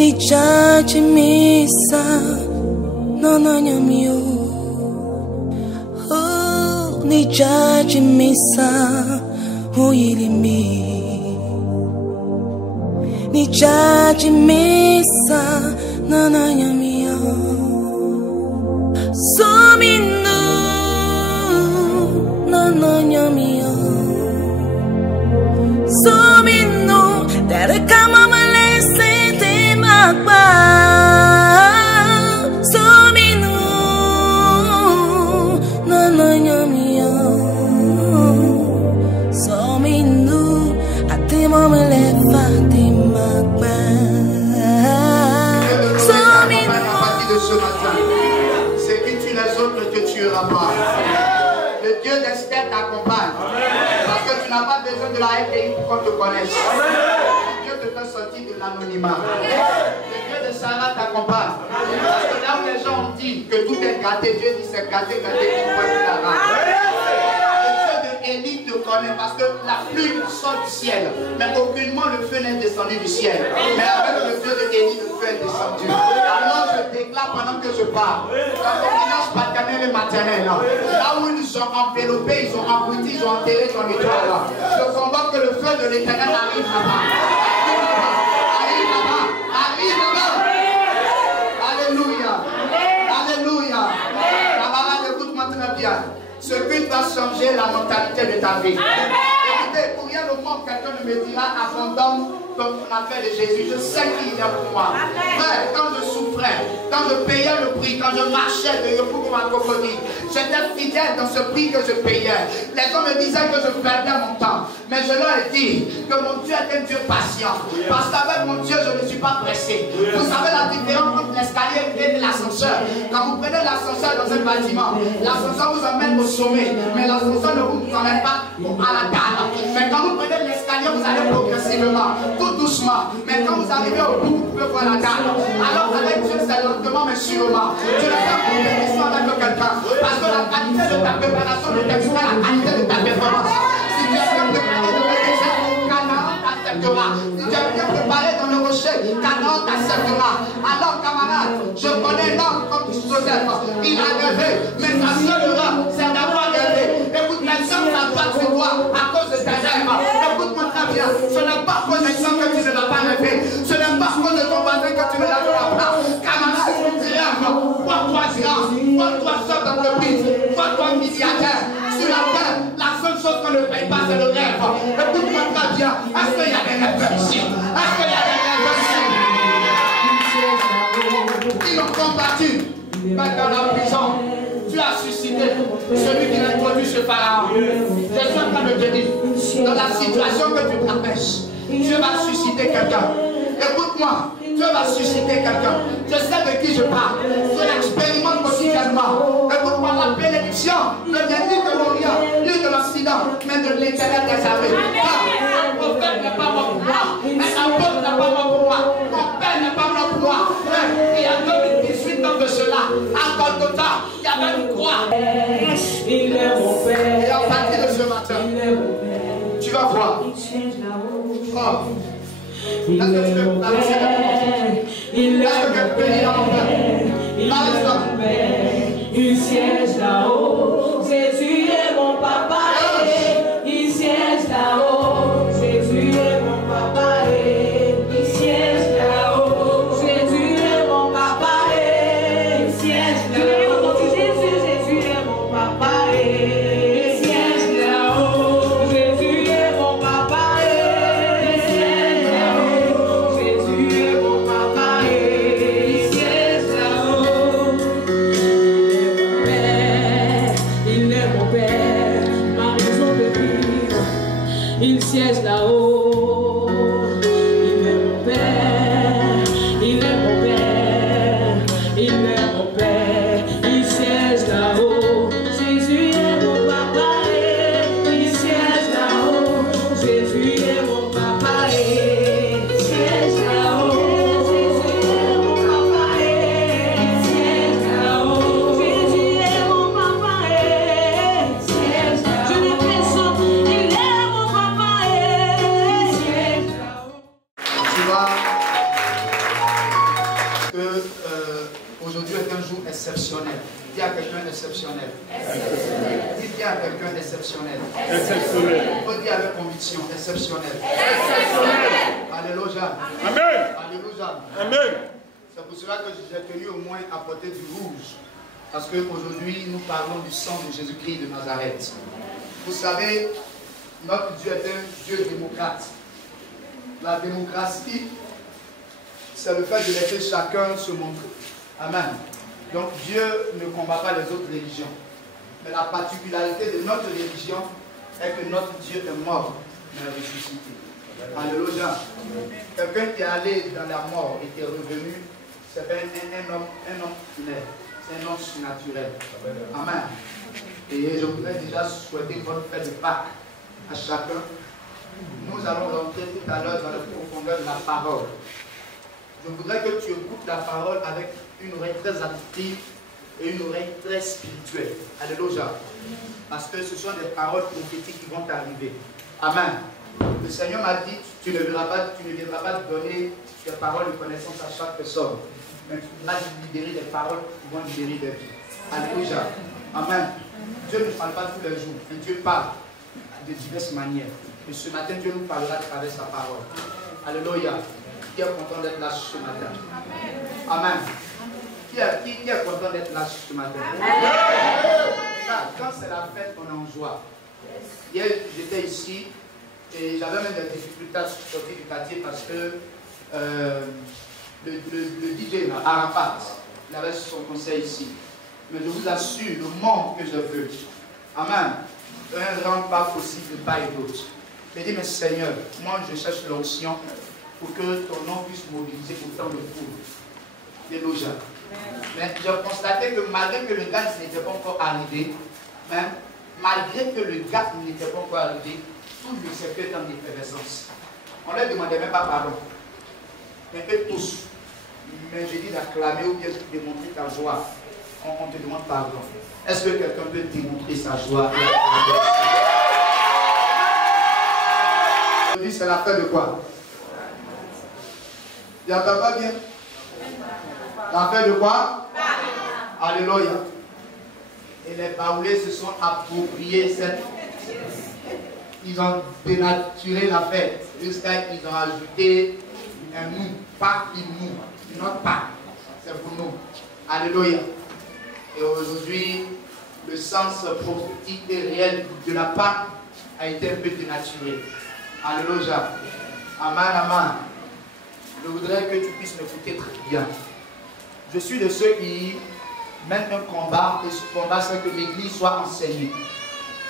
Nichachi misa nananyamio. Oh, nichachi misa huyilimi. Nichachi misa nananyamio. Sominu nananyamio. Sominu derekama malese te magba. Sominu nananyamio. Sominu atema malefa te magba. Sominu. C'est qui tue les autres ne te tuera pas. Le Dieu d'Esther t'accompagne. Parce que tu n'as pas besoin de la FDI pour qu'on te connaisse. Dieu te fait sortir de l'anonymat. Le Dieu de Sarah t'accompagne. Parce que là où les gens ont dit que tout est gâté, Dieu dit c'est gâté, gâté, qui voit tout la rate. Le Dieu de Élie te connaît parce que la pluie sort du ciel. Mais aucunement le feu n'est descendu du ciel. Mais avec le Dieu de Élie, le feu est descendu. Alors je déclare pendant que je parle, la dominance paternelle et maternelle, là où ils sont enveloppés, ils ont abrutis, ils ont enterré ton étoile. Je convoque que le feu de l'éternel arrive là-bas. Arrive là-bas. Arrive là-bas. Alléluia. Alléluia. Camarade, écoute-moi très bien. Ce but va changer la mentalité de ta vie. Écoutez, pour rien au monde, quelqu'un ne me dira abondant comme on a fait de Jésus. Je sais qu'il est pour moi. Frère, quand je souffrais, quand je payais le prix, quand je marchais de Yopoukou à Cocody, j'étais fidèle dans ce prix que je payais. Les gens me disaient que je perdais mon temps. Mais je leur ai dit que mon Dieu est un Dieu patient. Parce qu'avec mon Dieu, je ne suis pas pressé. Vous savez la différence entre l'escalier et l'ascenseur. Quand vous prenez l'ascenseur dans un bâtiment, l'ascenseur vous emmène au sommet. Mais l'ascenseur ne vous emmène pas à la dalle. Mais quand vous prenez l'escalier, vous allez progressivement, tout doucement. Mais quand vous arrivez au bout, vous pouvez voir la dalle. Alors avec Dieu, c'est lentement mais sûrement. Dieu ne fait pas compétition avec quelqu'un. Parce que la qualité de ta préparation déterminera la qualité de ta performance. Si tu es bien préparé dans le désert, Canaan t'acceptera. Si tu es bien préparé dans le rocher, Canaan t'acceptera. Alors camarade, je connais l'homme comme Joseph. Il a rêvé, mais sa seule erreur, c'est d'avoir rêvé. Écoute, les gens s'abattent sur toi à cause de tes rêves. Écoute-moi très bien, ce n'est pas pour les gens que tu ne l'as pas rêvé. Ce n'est pas pour de ton voisin que tu ne l'as pas. Camarade, rêve, vois-toi géant, vois-toi chef d'entreprise, vois-toi milliardaire. Sur la terre, la seule chose qu'on ne paye pas, c'est le rêve. Écoute-moi très bien, est-ce qu'il y a des rêves ici? Est-ce qu'il y a des rêves ici? Ils ont combattu, mais dans la prison, tu as suscité celui qui a introduit ce pharaon. Je suis en train de te dire, dans la situation que tu traverses, Dieu va susciter quelqu'un. Écoute-moi, Dieu va susciter quelqu'un. Je sais de qui je parle. Je l'expérimente quotidiennement. Écoute-moi, la bénédiction ne vient ni de l'Orient, ni de l'Occident, mais de l'Éternel des armées. Un prophète n'est pas mort pour moi. Un apôtre n'est pas mort pour moi. Mon père n'est pas mort pour moi. Il y a 2018 ans de cela, à Golgotha, il y avait une croix. Il est mon père. Et à partir de ce matin, tu vas voir. Oh. Il est mon père, il est mon père, il siège là-haut, Jésus est mon papa, il siège là-haut, Jésus est mon papa, il siège là-haut, Jésus est mon papa, il siège là-haut, Jésus est mon papa, il siège là-haut, Jésus est mon papa, il siège là-haut, Jésus est mon papa, il siège là-haut. que aujourd'hui est un jour exceptionnel. Dis à quelqu'un exceptionnel. Dis à quelqu'un exceptionnel. Exceptionnel. On dit avec conviction, exceptionnel. Alléluia. Amen. Alléluia. Amen. C'est pour cela que j'ai tenu au moins à porter du rouge. Parce qu'aujourd'hui, nous parlons du sang de Jésus-Christ de Nazareth. Vous savez, notre Dieu est un Dieu démocrate. La démocratie, c'est le fait de laisser chacun se montrer. Amen. Donc Dieu ne combat pas les autres religions. Mais la particularité de notre religion est que notre Dieu est mort, mais ressuscité. Alléluia. Quelqu'un qui est allé dans la mort et qui est revenu, c'est pas un homme funèbre. C'est un homme surnaturel. Amen. Et je voudrais déjà souhaiter une bonne fête de Pâques à chacun. Nous allons rentrer tout à l'heure dans la profondeur de la parole. Je voudrais que tu écoutes la parole avec une oreille très attentive et une oreille très spirituelle. Alléluia. Parce que ce sont des paroles prophétiques qui vont t'arriver. Amen. Le Seigneur m'a dit, tu ne viendras pas donner des paroles de connaissance à chaque personne. Mais tu vas libérer des paroles qui vont libérer des vies. Alléluia. Amen. Dieu ne parle pas tous les jours, mais Dieu parle de diverses manières. Et ce matin, Dieu nous parlera à travers sa parole. Alléluia. Qui est content d'être là ce matin? Amen. Qui est content d'être là ce matin? Quand c'est la fête, on est en joie. Hier, j'étais ici et j'avais même des difficultés à sortir du quartier parce que le DJ, là, Arafat, il avait son conseil ici. Mais je vous assure, le monde que je veux, amen, ne rend pas possible de part et d'autre. Je dis, mais Seigneur, moi je cherche l'onction pour que ton nom puisse mobiliser autant de foule. Alléluia. Mais j'ai constaté que malgré que le gars n'était pas encore arrivé, hein, malgré que le gars n'était pas encore arrivé, tout le secteur est en effervescence. On ne leur demandait même pas pardon. Mais eux tous. Mais j'ai dit d'acclamer ou bien de démontrer ta joie. On te demande pardon. Est-ce que quelqu'un peut démontrer sa joie? Aujourd'hui, c'est la fête de quoi? Tu n'entends pas bien? La fête de quoi? Alléluia. Et les Baoulés se sont appropriés cette. Ils ont dénaturé la fête. Jusqu'à qu'ils ont ajouté un nous. Pas une nous. Notre pas. C'est pour nous. Alléluia. Et aujourd'hui, le sens prophétique et réel de la Pâque a été un peu dénaturé. Alléluia. Amen, amen. Je voudrais que tu puisses m'écouter très bien. Je suis de ceux qui mènent un combat, et ce combat, c'est que l'Église soit enseignée.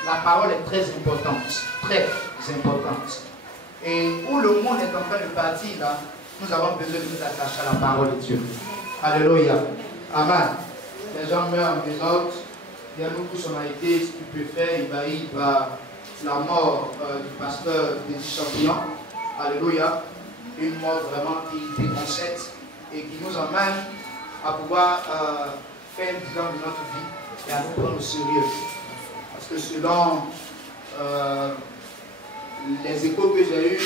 La parole est très importante. Très importante. Et où le monde est en train de partir, là, nous avons besoin de nous attacher à la parole de Dieu. Alléluia. Amen. Les gens meurent en désordre. Il y a beaucoup qui ont été stupéfaits, ébahis par la mort du pasteur des champions. Alléluia. Une mort vraiment qui déconcerte et qui nous emmène à pouvoir faire un bilan de notre vie et à nous prendre au sérieux. Parce que selon les échos que j'ai eus,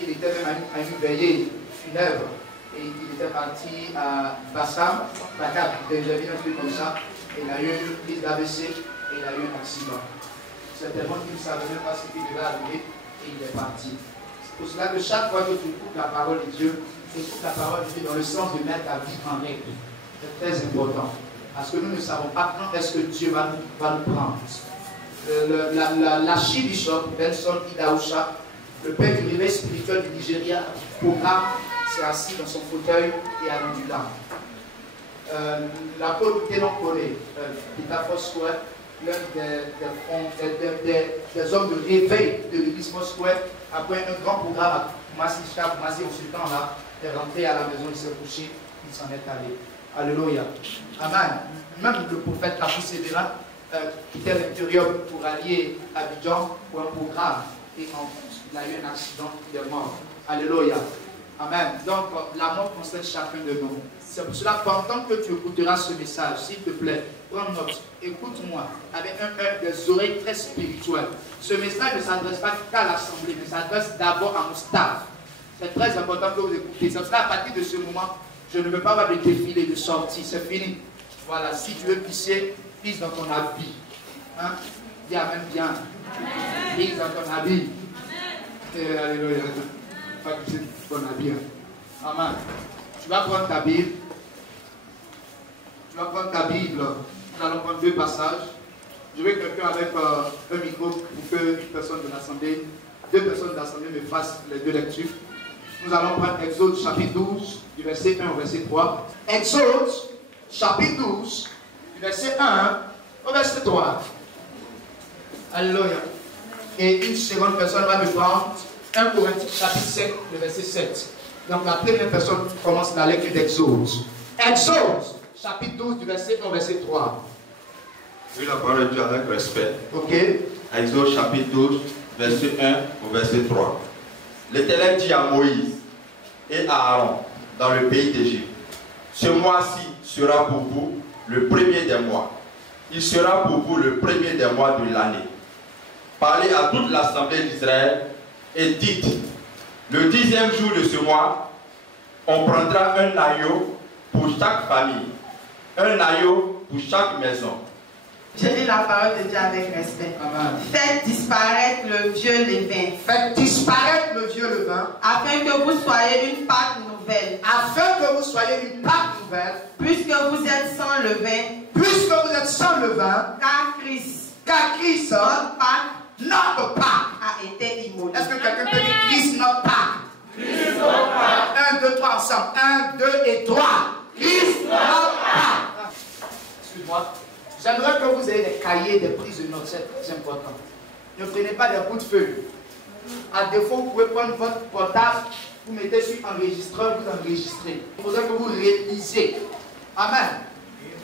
il était même à une veillée funèbre. Et il était parti à Bassam, Dakar, j'ai vu un truc comme ça, et il a eu une prise d'AVC et il a eu un accident. Certainement qu'il ne savait même pas ce qui devait arriver et il est parti. C'est pour cela que chaque fois que tu écoutes la parole de Dieu, tu écoutes la parole de Dieu dans le sens de mettre ta vie en règle. C'est très important. Parce que nous ne savons pas quand est-ce que Dieu va nous prendre. L'archibishop Benson Idahosa, le père du réveil spirituel du Nigeria, programme, s'est assis dans son fauteuil et a rendu l'âme. L'apôtre Ténon Kone, Peter Foursquare, l'un des hommes de réveil de l'église Foursquare, après un grand programme à Kumasi, au sultan là, est rentré à la maison, il s'est couché, il s'en est allé. Alléluia. Amen. Même le prophète Kapou Sévéra quittait l'intérieur pour aller à Abidjan pour un programme et il a eu un accident, il est mort. Alléluia. Amen. Donc, la mort concerne chacun de nous. C'est pour cela, pendant que tu écouteras ce message, s'il te plaît, prends note, écoute-moi, avec des oreilles très spirituelles. Ce message ne s'adresse pas qu'à l'assemblée, mais s'adresse d'abord à mon staff. C'est très important que vous écoutez. C'est pour cela, à partir de ce moment, Je ne veux pas avoir de défilé de sortie, c'est fini. Voilà, si tu veux pisser, pisse dans ton habit. Hein? Dis amen bien. Pisse dans ton habit. Alléluia. Pas pisser dans ton habit. Hein? Amen. Tu vas prendre ta Bible. Tu vas prendre ta Bible. Nous allons prendre 2 passages. Je veux quelqu'un avec un micro pour que une personne de l'Assemblée, 2 personnes de l'Assemblée me fassent les 2 lectures. Nous allons prendre Exode chapitre 12, du verset 1 au verset 3. Exode chapitre 12, du verset 1 au verset 3. Alléluia. Et une seconde personne va me prendre 1 Corinthiens chapitre 7, le verset 7. Donc la première personne commence la lecture d'Exode. Exode chapitre 12, du verset 1 au verset 3. Oui, la parole de Dieu avec respect. Ok. Exode chapitre 12, verset 1 au verset 3. L'Éternel dit à Moïse et à Aaron dans le pays d'Égypte: ce mois-ci sera pour vous le premier des mois. Il sera pour vous le premier des mois de l'année. Parlez à toute l'assemblée d'Israël et dites: le 10e jour de ce mois, on prendra un agneau pour chaque famille, un agneau pour chaque maison. Je lis la parole de Dieu avec respect. Amen. Faites disparaître le vieux levain. Faites disparaître le vieux levain. Afin que vous soyez une Pâque nouvelle. Afin que vous soyez une Pâque nouvelle. Puisque vous êtes sans levain. Puisque vous êtes sans levain. Car Christ, notre Pâque a été immolé. Est-ce que quelqu'un peut dire Christ notre Pâque? Christ notre Pâque. 1, 2, 3 ensemble. 1, 2 et 3. Christ notre Pâque. Excuse-moi. J'aimerais que vous ayez des cahiers, des prises de notes, c'est important. Ne prenez pas des bouts de feuilles. À défaut, vous pouvez prendre votre portable, vous mettez sur enregistreur, vous enregistrez. Il faudrait que vous réalisez. Amen.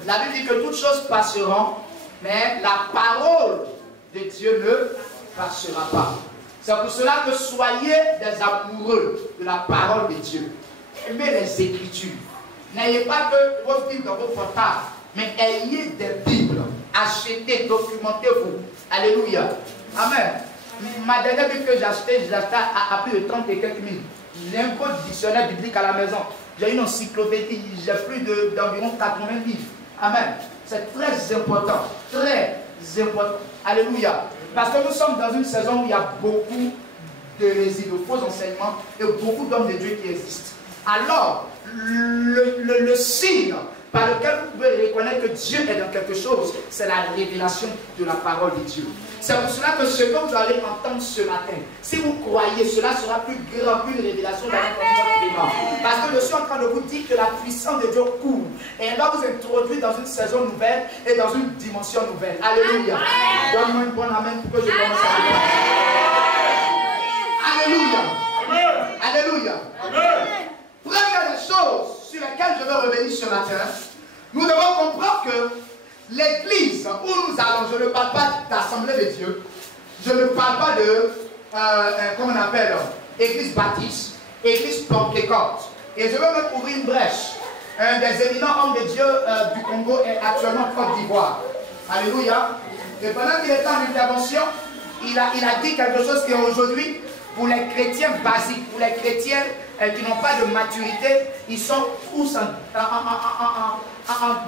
La Bible dit que toutes choses passeront, mais la parole de Dieu ne passera pas. C'est pour cela que soyez des amoureux de la parole de Dieu. Aimez les Écritures. N'ayez pas que vos Bibles dans vos portables, mais ayez des Bibles. Achetez, documentez-vous. Alléluia. Amen. Ma dernière Bible que j'ai achetée, à plus de 30 et quelques mille. J'ai un gros dictionnaire biblique à la maison. J'ai une encyclopédie. J'ai plus d'environ 80 livres. Amen. C'est très important. Très important. Alléluia. Parce que nous sommes dans une saison où il y a beaucoup d'hérésies, de faux enseignements et beaucoup d'hommes de Dieu qui existent. Alors, le signe par lequel vous pouvez reconnaître que Dieu est dans quelque chose, c'est la révélation de la parole de Dieu. C'est pour cela que ce que vous allez entendre ce matin, si vous croyez, cela sera plus grand qu'une révélation dans votre primaire. Parce que je suis en train de vous dire que la puissance de Dieu court. Et elle va vous introduire dans une saison nouvelle et dans une dimension nouvelle. Alléluia. Donne-moi une bonne amen pour que je commence à parler. Alléluia. Alléluia. Première des choses sur lesquelles je veux revenir ce matin, nous devons comprendre que l'église où nous allons, je ne parle pas d'assemblée de Dieu, je ne parle pas de, comment on appelle, église baptiste, église pentecôte. Et je veux même ouvrir une brèche. Un des éminents hommes de Dieu du Congo est actuellement en Côte d'Ivoire. Alléluia. Et pendant qu'il était en intervention, il a dit quelque chose qui aujourd'hui, pour les chrétiens basiques, pour les chrétiens qui n'ont pas de maturité, ils sont tous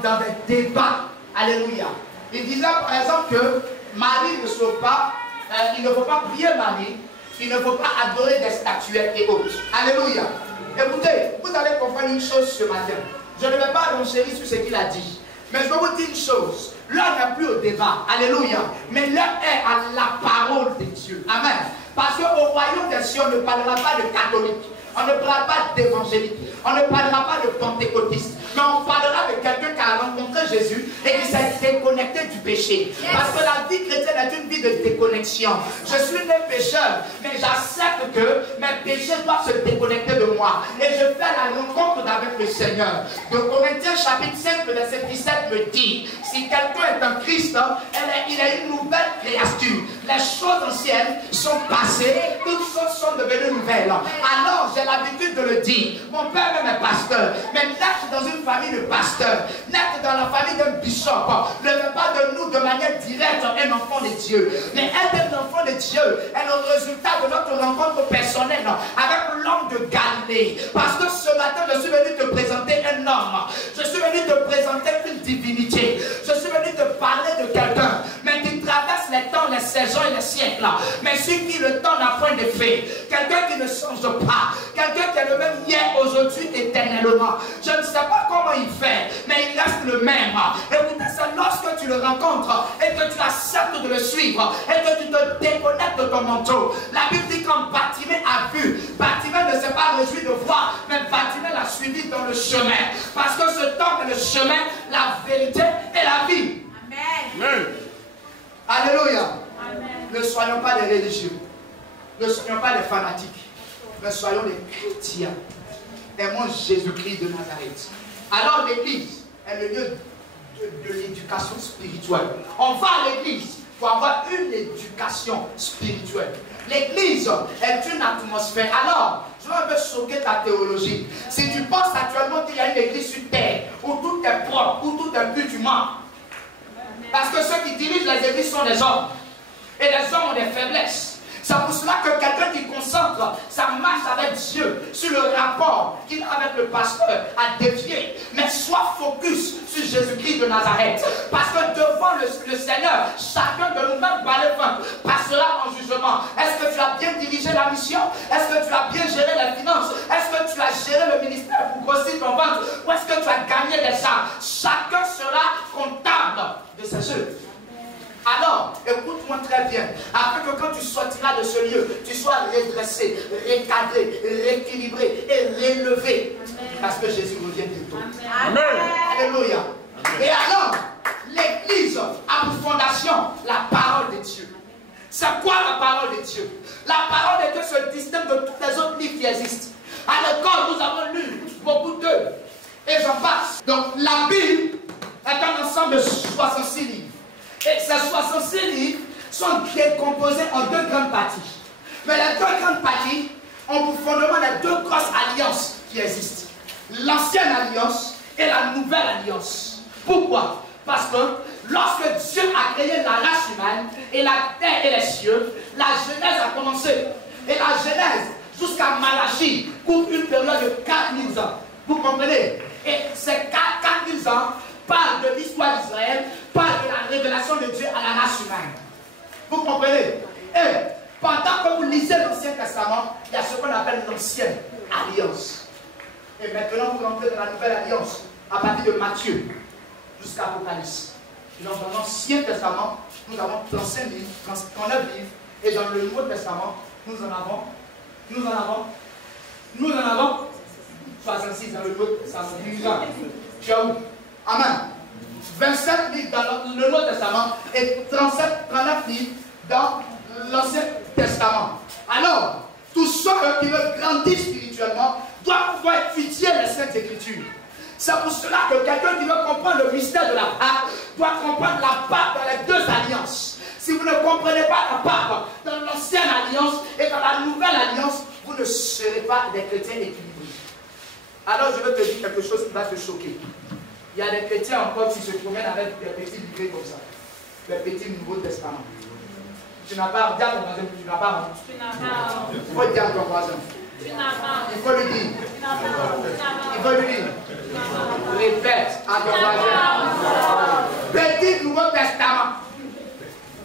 dans des débats. Alléluia. Il disait par exemple que Marie ne sauve pas, il ne faut pas prier Marie, il ne faut pas adorer des statuettes et autres. Alléluia. Écoutez, vous allez comprendre une chose ce matin. Je ne vais pas renchérir sur ce qu'il a dit. Mais je vais vous dire une chose. L'heure n'est plus au débat. Alléluia. Mais l'heure est à la parole de Dieu. Amen. Parce qu'au royaume des cieux, on ne parlera pas de catholique. On ne parlera pas d'évangélique. On ne parlera pas de pentecôtiste. Mais on parlera de quelqu'un qui a rencontré Jésus et qui s'est déconnecté du péché. Parce que la vie chrétienne est une vie de déconnexion. Je suis né pécheur, mais j'accepte que mes péchés doivent se déconnecter de moi. Et je fais la rencontre avec le Seigneur. De Corinthiens chapitre 5, le verset 17 me dit, si quelqu'un est en Christ, il a une nouvelle créature. Les choses anciennes sont passées, toutes choses sont devenues nouvelles. Alors j'ai l'habitude de le dire. Mon père même est pasteur, mais naître dans une famille de pasteurs, naître dans la famille d'un bishop, ne fait pas de nous de manière directe un enfant de Dieu. Mais être un enfant de Dieu est le résultat de notre rencontre personnelle avec l'homme de Galilée. Parce que ce matin, je suis venu te présenter un élevé, quelqu'un qui ne change pas, quelqu'un qui est le même hier, aujourd'hui, éternellement. Je ne sais pas comment il fait, mais il reste le même. Écoutez, c'est lorsque tu le rencontres et que tu acceptes de le suivre et que tu te déconnectes de ton manteau. La Bible dit quand Bartimée a vu, Bartimée ne s'est pas réjoui de voir, mais Bartimée l'a suivi dans le chemin. Parce que ce temps est le chemin, la vérité et la vie. Amen. Alléluia. Ne soyons pas des religieux. Ne soyons pas des fanatiques. Mais soyons des chrétiens. Aimons Jésus-Christ de Nazareth. Alors l'église est le lieu de l'éducation spirituelle. On va à l'église pour avoir une éducation spirituelle. L'église est une atmosphère. Alors, je vais un peu choquer ta théologie. Si tu penses actuellement qu'il y a une église sur terre où tout est propre, où tout est pur, tu mens. Parce que ceux qui dirigent les églises sont des hommes. Et les hommes ont des faiblesses. C'est pour cela que quelqu'un qui concentre sa marche avec Dieu sur le rapport qu'il a avec le pasteur a dévié. Mais sois focus sur Jésus-Christ de Nazareth. Parce que devant le Seigneur, chacun de nous-mêmes passera en jugement. Est-ce que tu as bien dirigé la mission? Est-ce que tu as bien géré les finances? Est-ce que tu as géré le ministère pour grossir ton ventre? Ou est-ce que tu as gagné des âmes? Chacun sera comptable de ses œuvres. Alors, écoute-moi très bien, afin que quand tu sortiras de ce lieu, tu sois redressé, recadré, rééquilibré et relevé. Parce que Jésus revient bientôt. Amen. Alléluia. Et alors, l'église a pour fondation la parole de Dieu. C'est quoi la parole de Dieu? La parole de Dieu se distingue de tous les autres livres qui existent. À l'école, nous avons lu beaucoup d'eux. Et j'en passe. Donc, la Bible est un ensemble de 66 livres. Et ces 66 livres sont décomposés en deux grandes parties. Mais les deux grandes parties ont pour fondement les deux grosses alliances qui existent. L'ancienne alliance et la nouvelle alliance. Pourquoi? Parce que lorsque Dieu a créé la race humaine et la terre et les cieux, la Genèse a commencé. Et la Genèse jusqu'à Malachie couvre une période de 4000 ans. Vous comprenez? Et ces 4000 ans parlent de l'histoire d'Israël, parlent de la révélation de Dieu à la race humaine. Vous comprenez? Et pendant que vous lisez l'Ancien Testament, il y a ce qu'on appelle l'ancienne alliance. Et maintenant, vous rentrez dans la nouvelle alliance, à partir de Matthieu jusqu'à Apocalypse. Donc, dans l'Ancien Testament, nous avons 35 livres, 39 livres, et dans le Nouveau Testament, nous en avons 66 dans le Nouveau Testament. Tu as où? Amen. 27 livres dans le Nouveau Testament et 39 livres dans l'Ancien Testament. Alors, tous ceux qui veulent grandir spirituellement doivent pouvoir étudier les Saintes Écritures. C'est pour cela que quelqu'un qui veut comprendre le mystère de la Pâque doit comprendre la Pâque dans les deux alliances. Si vous ne comprenez pas la Pâque dans l'ancienne alliance et dans la nouvelle alliance, vous ne serez pas des chrétiens équilibrés. Alors je vais te dire quelque chose qui va te choquer. Il y a des chrétiens encore qui se promènent avec des petits livrets comme ça. Les petits Nouveaux Testaments. Tu n'as pas, dis à ton voisin, tu n'as pas. Il faut dire à ton voisin. Il faut lui dire. Il faut lui dire. Répète à ton voisin. Petit Nouveau Testament.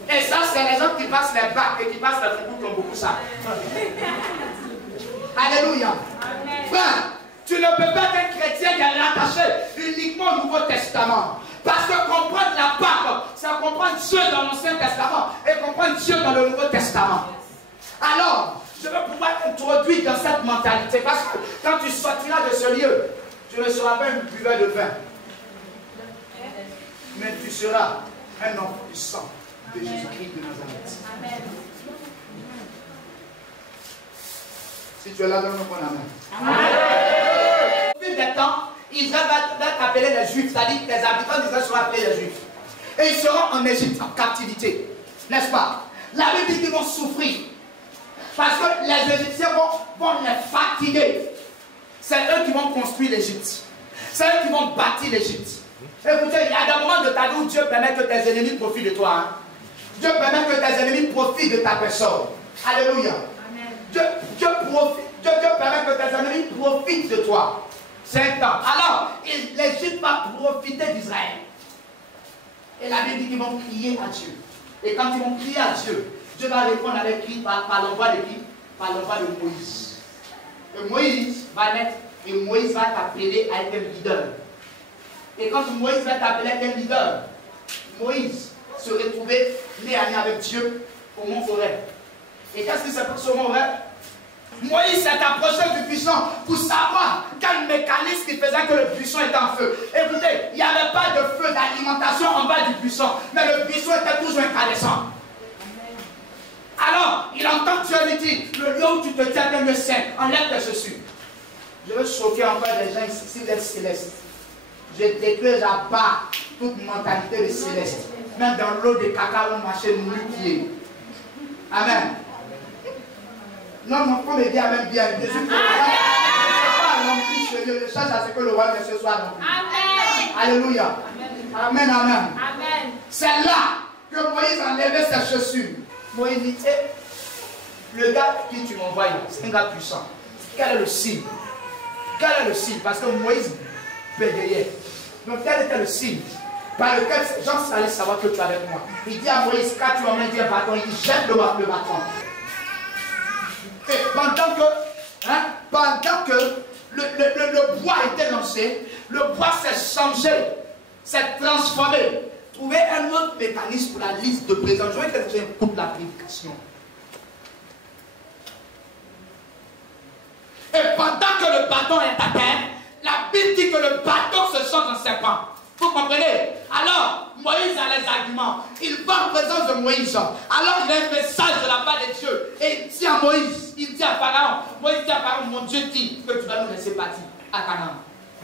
Et ça, c'est les gens qui passent les bacs et qui passent les concours qui ont beaucoup ça. Alléluia. Frère, tu ne peux pas être chrétien qui est rattaché uniquement au Nouveau Testament. Parce que comprendre la Pâque, c'est comprendre Dieu dans l'Ancien Testament et comprendre Dieu dans le Nouveau Testament. Alors, je veux pouvoir t'introduire dans cette mentalité. Parce que quand tu sortiras de ce lieu, tu ne seras pas un buveur de vin. Mais tu seras un enfant du sang de Jésus-Christ de Nazareth. Amen. Si tu es là, donne-moi mon amen. Au fil des temps, Israël va être appelé les Juifs, c'est-à-dire que les habitants d'Israël seront appelés les Juifs. Et ils seront en Égypte, en captivité. N'est-ce pas? La Bible dit qu'ils vont souffrir. Parce que les Égyptiens vont les fatiguer. C'est eux qui vont construire l'Égypte. C'est eux qui vont bâtir l'Égypte. Écoutez, il y a des moments de ta vie où Dieu permet que tes ennemis profitent de toi. Hein? Dieu permet que tes ennemis profitent de ta personne. Alléluia. Dieu permet que tes ennemis profitent de toi. C'est un temps. Alors, l'Égypte va profiter d'Israël. Et la Bible dit qu'ils vont crier à Dieu. Et quand ils vont crier à Dieu, Dieu va répondre avec qui? Par l'envoi de qui? parlons pas de Moïse. Et Moïse va naître et Moïse va t'appeler à être un leader. Et quand Moïse va t'appeler à être un leader, Moïse se retrouvait né à né avec Dieu au mont Horeb. Et qu'est-ce qui s'est passé au mont Horeb? Moïse s'est approché du buisson pour savoir quel mécanisme qui faisait que le buisson était en feu. Écoutez, il n'y avait pas de feu d'alimentation en bas du buisson, mais le buisson était toujours incandescent. Alors, il entend Dieu lui dire, le lieu où tu te tiens est le saint, enlève tes chaussures. Je veux choquer encore les gens ici, si vous êtes célestes. Je détruis à part toute mentalité de céleste. Même dans l'eau de caca, on marchait nu-pied. Amen. Non, mon frère me dit Amen bien. Je suis pas rempli ce lieu. Je cherche à ce que le roi de ce soit rempli. Amen. Alléluia. Amen, amen. Amen. C'est là que Moïse enlevait ses chaussures. Moïse dit, le gars qui tu m'envoies, c'est un gars puissant. Quel est le signe? Quel est le signe? Parce que Moïse bégayait. Donc quel était le signe par lequel ces gens allaient savoir que tu es avec moi? Il dit à Moïse, quand tu emmènes un bâton, il dit, jette le bâton. Et pendant que le bois était lancé, le bois s'est changé, s'est transformé. Trouvez un autre mécanisme pour la liste de présents. Je veux que tu écoutes la prédication. Et pendant que le bâton est à terre, la Bible dit que le bâton se change en serpent. Vous comprenez? Alors, Moïse a les arguments. Il va en présence de Moïse. Alors, il a un message de la part de Dieu. Et il dit à Moïse, il dit à Pharaon, Moïse dit à Pharaon, mon Dieu dit que tu vas nous laisser partir à Canaan.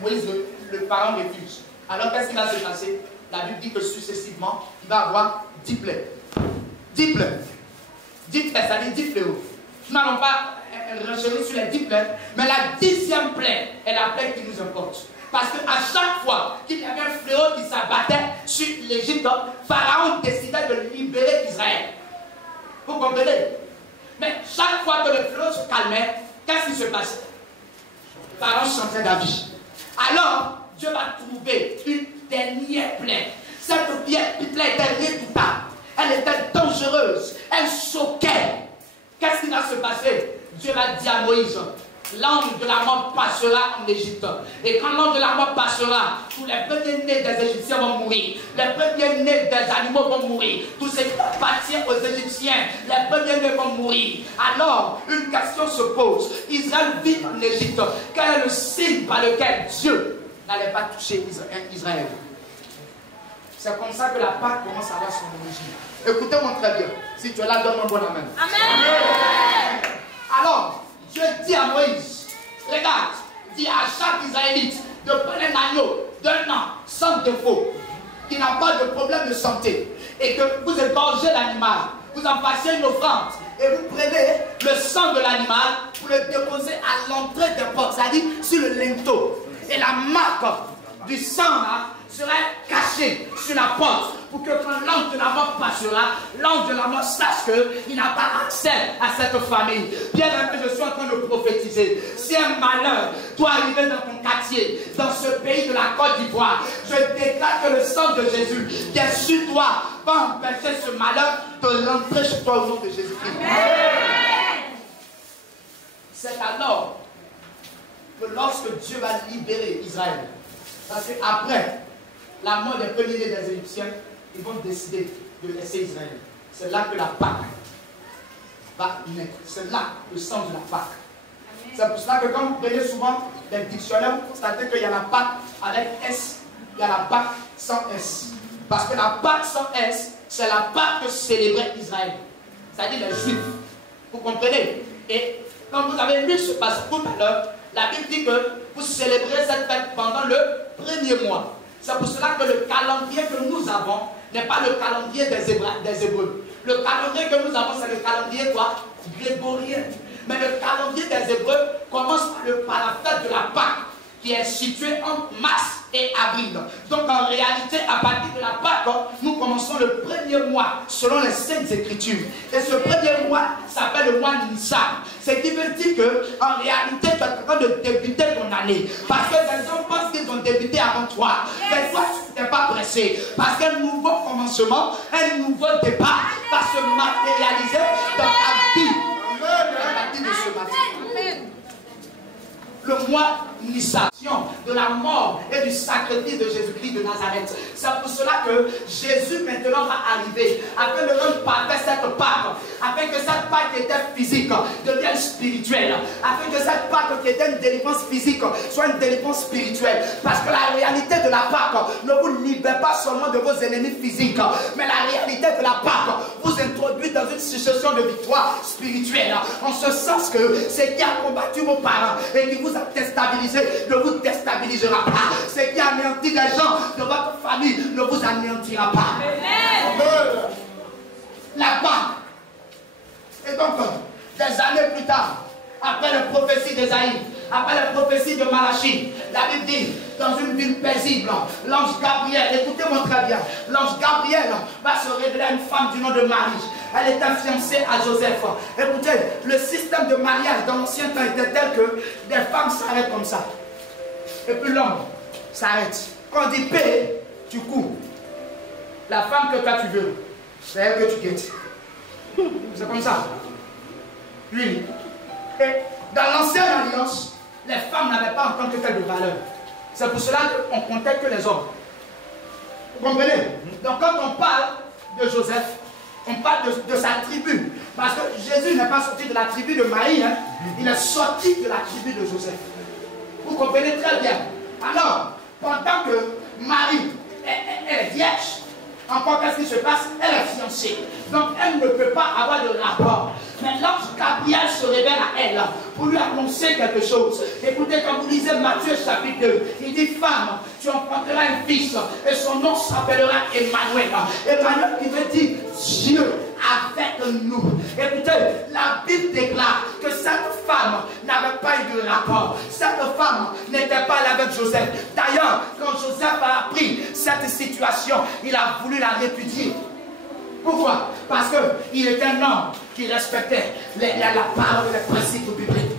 Moïse, le Pharaon refuse. Alors, qu'est-ce qui va se passer? La Bible dit que successivement, il va avoir 10 plaies. 10 plaies. 10 plaies, ça veut dire 10 fléaux. Nous n'allons pas renchérir sur les 10 plaies, mais la 10e plaie est la plaie qui nous importe. Parce qu'à chaque fois qu'il y avait un fléau qui s'abattait sur l'Égypte, Pharaon décidait de libérer Israël. Vous comprenez? Mais chaque fois que le fléau se calmait, qu'est-ce qui se passait? Pharaon chantait d'avis. Alors, Dieu va trouver une dernière plaie. Cette plaie était redoutable. Elle était dangereuse. Elle choquait. Qu'est-ce qui va se passer? Dieu va dire à Moïse, l'ange de la mort passera en Égypte. Et quand l'ange de la mort passera, tous les premiers-nés des Égyptiens vont mourir. Les premiers-nés des animaux vont mourir. Tous ceux qui appartiennent aux Égyptiens, les premiers-nés vont mourir. Alors, une question se pose. Israël vit en Égypte. Quel est le signe par lequel Dieu n'allait pas toucher Israël? C'est comme ça que la Pâque commence à avoir son origine. Écoutez-moi très bien. Si tu es là, donne-moi un bon amen. Amen. Alors, Dieu dit à Moïse, regarde, dit à chaque Israélite de prendre un agneau d'un an, sans défaut, qui n'a pas de problème de santé, et que vous égorgez l'animal, vous en passez une offrande, et vous prenez le sang de l'animal pour le déposer à l'entrée des portes, c'est-à-dire sur le linteau. Et la marque du sang là serait cachée sur la porte, pour que quand l'ange de la mort passera, l'ange de la mort sache qu'il n'a pas accès à cette famille. Bien que je suis en train de prophétiser, si un malheur doit arriver dans ton quartier, dans ce pays de la Côte d'Ivoire, je déclare que le sang de Jésus qui est sur toi va empêcher ce malheur de rentrer chez toi au nom de Jésus-Christ. C'est alors que lorsque Dieu va libérer Israël, parce qu'après la mort des premiers-nés des Égyptiens, ils vont décider de laisser Israël. C'est là que la Pâque va naître. C'est là le sens de la Pâque. C'est pour cela que quand vous prenez souvent les dictionnaires, vous constatez qu'il y a la Pâque avec S, il y a la Pâque sans S. Parce que la Pâque sans S, c'est la Pâque que célébrait Israël. C'est-à-dire les Juifs. Vous comprenez? Et quand vous avez lu ce passage tout à l'heure, la Bible dit que vous célébrez cette fête pendant le premier mois. C'est pour cela que le calendrier que nous avons n'est pas le calendrier des Hébreux. Le calendrier que nous avons, c'est le calendrier quoi? Grégorien. Mais le calendrier des Hébreux commence par la fête de la Pâque, qui est située entre mars et avril. Donc en réalité, à partir de la Pâque, nous commençons le premier mois selon les Saintes Écritures. Et ce premier mois s'appelle le mois Nissan. Ce qui veut dire qu'en réalité, tu es en train de débuter ton année. Parce que les gens pensent qu'ils ont débuté avant toi. Mais toi, tu n'es pas pressé. Parce qu'un nouveau commencement, un nouveau départ va se matérialiser dans ta vie. À partir le mois Nissan, de la mort et du sacrifice de Jésus-Christ de Nazareth. C'est pour cela que Jésus maintenant va arriver, afin de rendre parfait cette Pâque, afin que cette Pâque qui était physique devienne spirituelle, afin que cette Pâque qui était une délivrance physique soit une délivrance spirituelle. Parce que la réalité de la Pâque ne vous libère pas seulement de vos ennemis physiques, mais la réalité de la Pâque vous introduit dans une succession de victoires spirituelles, en ce sens que ce qui a combattu vos parents et qui vous a déstabilisé ne vous déstabilisera pas. Ce qui anéantit les gens de votre famille ne vous anéantira pas. Amen. La Pâque. Et donc, des années plus tard, après la prophétie d'Ésaïe, après la prophétie de Malachie, la Bible dit, dans une ville paisible, l'ange Gabriel, écoutez-moi très bien, l'ange Gabriel va se révéler à une femme du nom de Marie. Elle était fiancée à Joseph. Écoutez, le système de mariage dans l'ancien temps était tel que des femmes s'arrêtent comme ça. Et puis l'homme s'arrête. Quand on dit paix, tu cours. La femme que toi tu veux, c'est elle que tu guettes. C'est comme ça. Oui. Et dans l'ancienne alliance, les femmes n'avaient pas en tant que telle de valeur. C'est pour cela qu'on comptait que les hommes. Vous comprenez? Donc quand on parle de Joseph, on parle de sa tribu. Parce que Jésus n'est pas sorti de la tribu de Marie, hein? Il est sorti de la tribu de Joseph. Vous comprenez très bien. Alors, pendant que Marie est vierge, encore qu'est-ce qui se passe? Elle est fiancée. Donc elle ne peut pas avoir de rapport. Mais l'ange Gabriel se révèle à elle pour lui annoncer quelque chose. Écoutez, quand vous lisez Matthieu chapitre 2, il dit, femme, tu enfanteras un fils et son nom s'appellera Emmanuel. Emmanuel qui veut dire Dieu avec nous. Écoutez, la Bible déclare que cette femme n'avait pas eu de rapport. Cette femme n'était pas là avec Joseph. D'ailleurs, quand Joseph a appris cette situation, il a voulu la répudier. Pourquoi? Parce qu'il était un homme qui respectait la parole et les principes bibliques.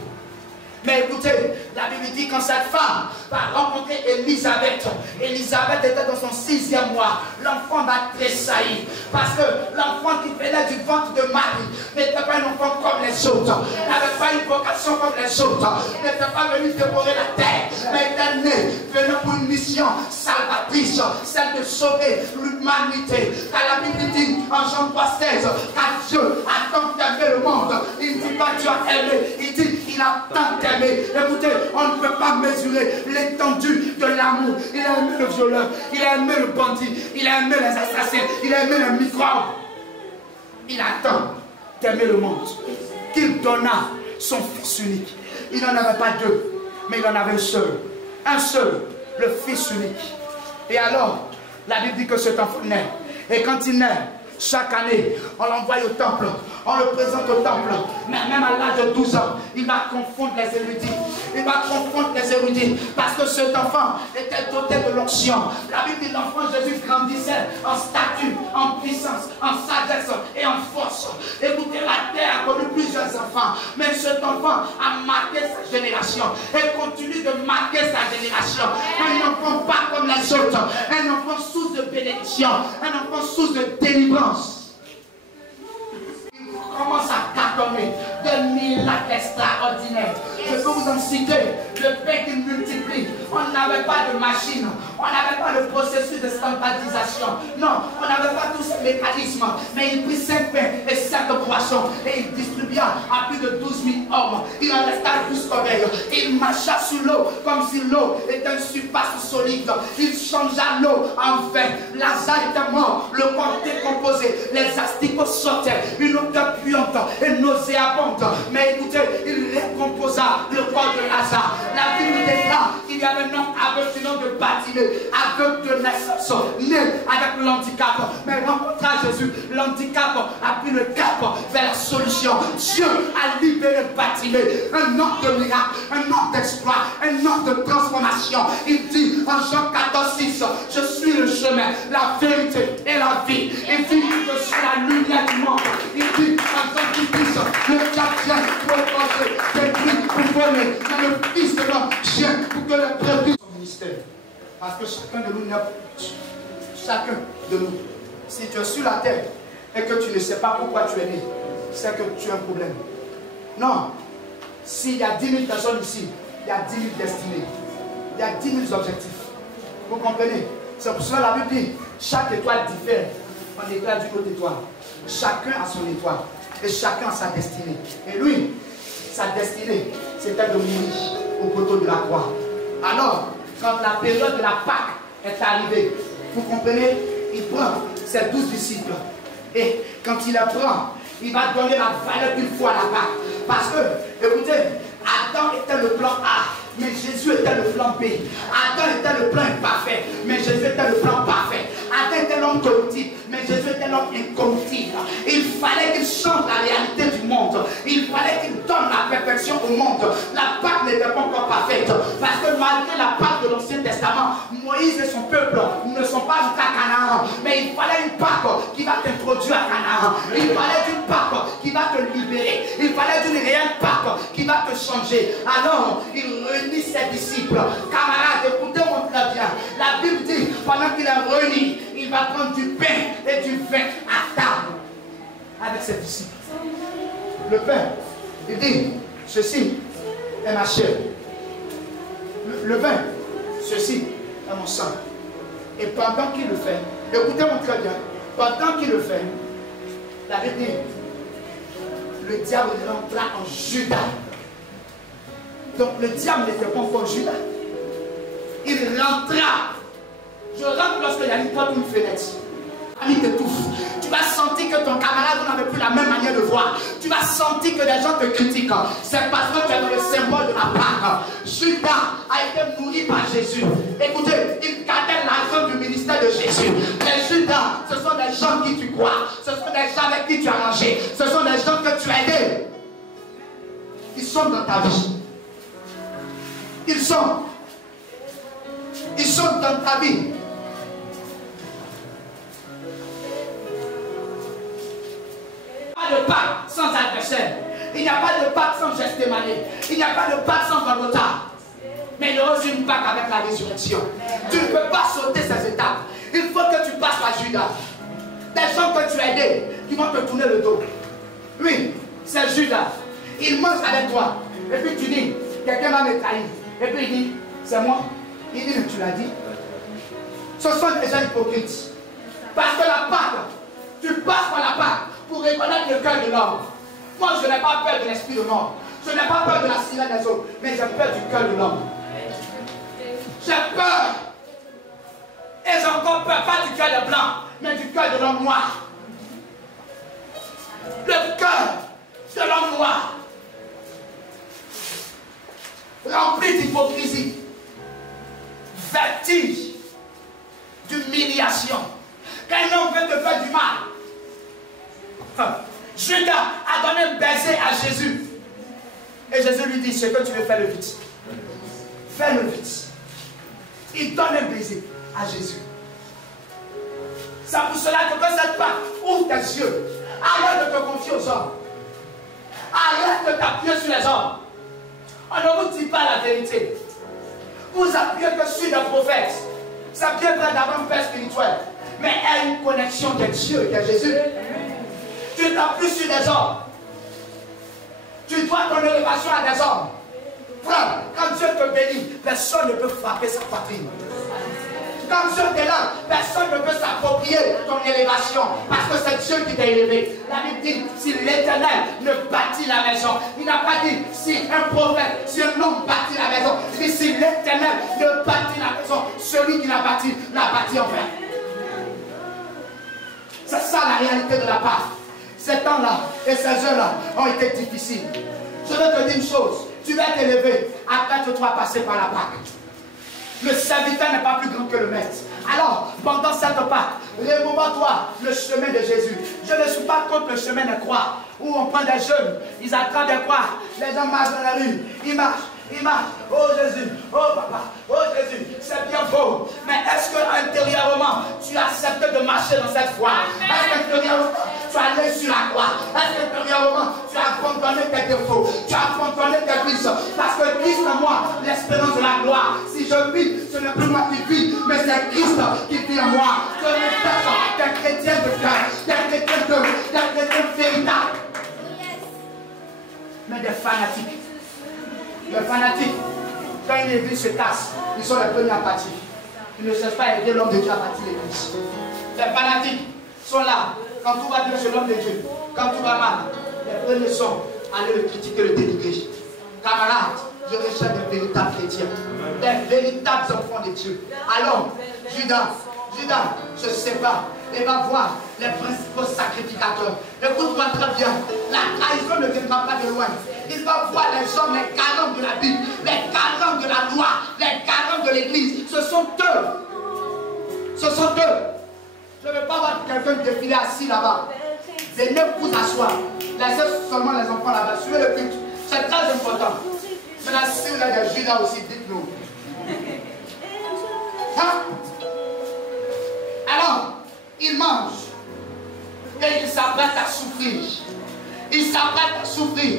Mais écoutez, la Bible dit quand cette femme va rencontrer Élisabeth, Élisabeth était dans son 6e mois, l'enfant va tressaillir. Parce que l'enfant qui venait du ventre de Marie n'était pas un enfant comme les autres, n'avait pas une vocation comme les autres, n'était pas venu dévorer la terre, mais était né, venant pour une mission salvatrice, celle de sauver l'humanité. Car la Bible dit en Jean 3,16, car Dieu a tant aimé le monde, il ne dit pas Dieu a aimé, il dit il a tant aimé. Écoutez, on ne peut pas mesurer l'étendue de l'amour. Il a aimé le violeur, il a aimé le bandit, il a aimé les assassins, il a aimé les microbes. Il a tant aimé le monde qu'il donna son fils unique. Il n'en avait pas deux, mais il en avait un seul, le fils unique. Et alors, la Bible dit que cet enfant naît. Et quand il naît, chaque année, on l'envoie au temple, on le présente au temple. Mais même à l'âge de 12 ans, il va confondre les érudits. Il va confondre les érudits. Parce que cet enfant était doté de l'onction. La Bible dit l'enfant Jésus grandissait en statut, en puissance, en sagesse et en force. Écoutez, la terre a connu plusieurs enfants. Mais cet enfant a marqué sa génération. Et continue de marquer sa génération. Un enfant pas comme les autres. Un enfant source de bénédiction. Un enfant source de délivrance. Commence à cartonner de miracles extraordinaires. Je peux vous en citer le fait qu'il multiplie. On n'avait pas de machine, on n'avait pas de processus de standardisation. Non, on n'avait pas tous ces mécanismes. Mais il prit 5 pains et 5 poissons et il distribua à plus de 12 000 hommes. Il en resta 12 corbeilles. Il marcha sur l'eau comme si l'eau était une surface solide. Il changea l'eau en vin. Lazare était mort, le corps décomposé, les asticots sortaient, une odeur puante et nauséabonde. Mais écoutez, il récomposa le corps de Lazare. La Bible déclare qu'il y avait un homme aveugle du nom de Bartimée, aveugle de naissance, né avec l'handicap. Mais rencontra Jésus, l'handicap a pris le cap vers la solution. Dieu a libéré Bartimée, un homme de miracle, un homme d'exploit, un homme de transformation. Il dit en Jean 14,6, je suis le chemin, la vérité et la vie. Il dit, je suis la lumière du monde. Il dit en Jean 10, le diable vient pour manger, détruire, pour voler. Mais le Fils de l'homme vient pour que les brebis son ministère. Parce que chacun de nous n'est pas. Chacun de nous. Si tu es sur la terre et que tu ne sais pas pourquoi tu es né, c'est que tu as un problème. Non. S'il y a 10 000 personnes ici, il y a 10 000 destinées. Il y a 10 000 objectifs. Vous comprenez? C'est pour cela que la Bible dit, chaque étoile diffère en étoile d'une autre étoile. Chacun a son étoile. Et chacun a sa destinée. Et lui, sa destinée, c'était de mourir au poteau de la croix. Alors, quand la période de la Pâque est arrivée, vous comprenez, il prend ses 12 disciples. Et quand il les prend, il va donner la valeur qu'il faut à la Pâque. Parce que, écoutez, Adam était le plan A, mais Jésus était le plan B. Adam était le plan imparfait, mais Jésus était le plan parfait. Adam était l'homme corruptible, mais Jésus était l'homme incorruptible. Il fallait qu'il change la réalité du monde. Il fallait qu'il donne la perfection au monde. La Pâque n'était pas encore parfaite. Parce que malgré la Pâque de l'Ancien Testament, Moïse et son peuple ne sont pas jusqu'à Canaan. Mais il fallait une Pâque qui va t'introduire à Canaan. Il fallait une Pâque qui va te libérer. Il fallait une réelle Pâque qui va te changer. Alors, il réunit ses disciples. Camarades, écoutez-moi très bien. La Bible dit, pendant qu'il a réuni, il va prendre du pain et du vin à table avec ses disciples. Le pain, il dit, ceci est ma chair. Le vin, ceci est mon sang. Et pendant qu'il le fait, écoutez-moi très bien, pendant qu'il le fait, la Bible dit, le diable rentra en Judas. Donc le diable n'était pas encore Judas. Il rentra. Je rentre lorsqu'il y a une porte ou une fenêtre. Ami t'étouffe. Tu vas sentir que ton camarade n'avait plus la même manière de voir. Tu vas sentir que les gens te critiquent. C'est parce que tu es dans le symbole de la Pâque. Judas a été nourri par Jésus. Écoutez, il gardait l'argent du ministère de Jésus. Les Judas, ce sont des gens qui tu crois. Ce sont des gens avec qui tu as mangé. Ce sont des gens que tu as aidés. Ils sont dans ta vie. Ils sont dans ta vie. Pas de Pâque sans adversaire. Il n'y a pas de Pâque sans Gethsémani. Il n'y a pas de Pâque sans Golgotha. Mais il y a aussi une Pâque avec la résurrection. Tu ne peux pas sauter ces étapes. Il faut que tu passes par Judas. Des gens que tu as aidés qui vont te tourner le dos. Oui, c'est Judas. Il mange avec toi. Et puis tu dis, quelqu'un va me trahir. Et puis il dit, c'est moi. Il dit, mais tu l'as dit. Ce sont des gens hypocrites. Parce que la Pâque, tu passes par la Pâque pour reconnaître le cœur de l'homme. Moi, je n'ai pas peur de l'esprit de mort. Je n'ai pas peur de la silence des autres. Mais j'ai peur du cœur de l'homme. J'ai peur. Et j'ai encore peur, pas du cœur de blanc, mais du cœur de l'homme noir. Le cœur de l'homme noir. Rempli d'hypocrisie, vertige, d'humiliation. Quand un homme veut te faire du mal, Judas a donné un baiser à Jésus. Et Jésus lui dit, ce que tu veux faire le vite. Fais-le vite. Il donne un baiser à Jésus. C'est pour cela que cette Pâque, ouvre tes yeux. Arrête de te confier aux hommes. Arrête de t'appuyer sur les hommes. On ne vous dit pas la vérité. Vous appuyez que sur des prophètes. Ça vient pas d'avoir un père spirituel. Mais elle a une connexion de Dieu, de Jésus. Tu t'appuies sur des hommes. Tu dois ton élévation à des hommes. Frère, quand Dieu te bénit, personne ne peut frapper sa poitrine. Quand Dieu t'est là, personne ne peut s'approprier ton élévation. Parce que c'est Dieu qui t'a élevé. La Bible dit, si l'Éternel ne bâtit la maison, il n'a pas dit si un prophète, si un homme bâtit la maison. Il dit si l'Éternel ne bâtit la maison, celui qui l'a bâti en vain. C'est ça la réalité de la Pâque. Ces temps-là et ces heures-là ont été difficiles. Je vais te dire une chose. Tu vas t'élever après que tu vas passer par la Pâque. Le serviteur n'est pas plus grand que le maître. Alors, pendant cette Pâque, remonte-toi le chemin de Jésus. Je ne suis pas contre le chemin de croix, où on prend des jeunes, ils attrapent des croix, les gens marchent dans la rue, ils marchent. Oh Jésus, oh papa, oh Jésus, c'est bien beau. Mais est-ce qu'intérieurement, tu acceptes de marcher dans cette foi? Est-ce qu'intérieurement, tu as allé sur la croix? Est-ce qu'intérieurement, tu as abandonné tes défauts? Tu as abandonné tes vices? Parce que Christ en moi, l'espérance de la gloire. Si je vis, ce n'est plus moi qui vis, mais c'est Christ qui vit en moi. Je respecte des chrétiens de cœur, des chrétiens véritables. Mais des fanatiques. Les fanatiques Quand une église se casse, ils sont les premiers à partir. Ils ne cherchent pas à aider l'homme de Dieu à bâtir l'église. Les fanatiques sont là. Quand tout va bien chez l'homme de Dieu, quand tout va mal, les premiers sont aller le critiquer, le dénigrer. Camarades, je recherche des véritables chrétiens, des véritables enfants de Dieu. Alors, Judas se sépare et va voir les principaux sacrificateurs. Écoute-moi très bien, la trahison ne viendra pas de loin. Il va voir les hommes, les garants de la Bible, les garants de la loi, les garants de l'église. Ce sont eux. Ce sont eux. Je ne veux pas voir quelqu'un défiler assis là-bas. Venez vous asseoir. Laissez seulement les enfants là-bas. Suivez le culte. C'est très important. Maintenant, si vous avez des Judas aussi, dites-nous. Hein? Alors, il mange. Et il s'apprête à souffrir. Il s'apprête à souffrir.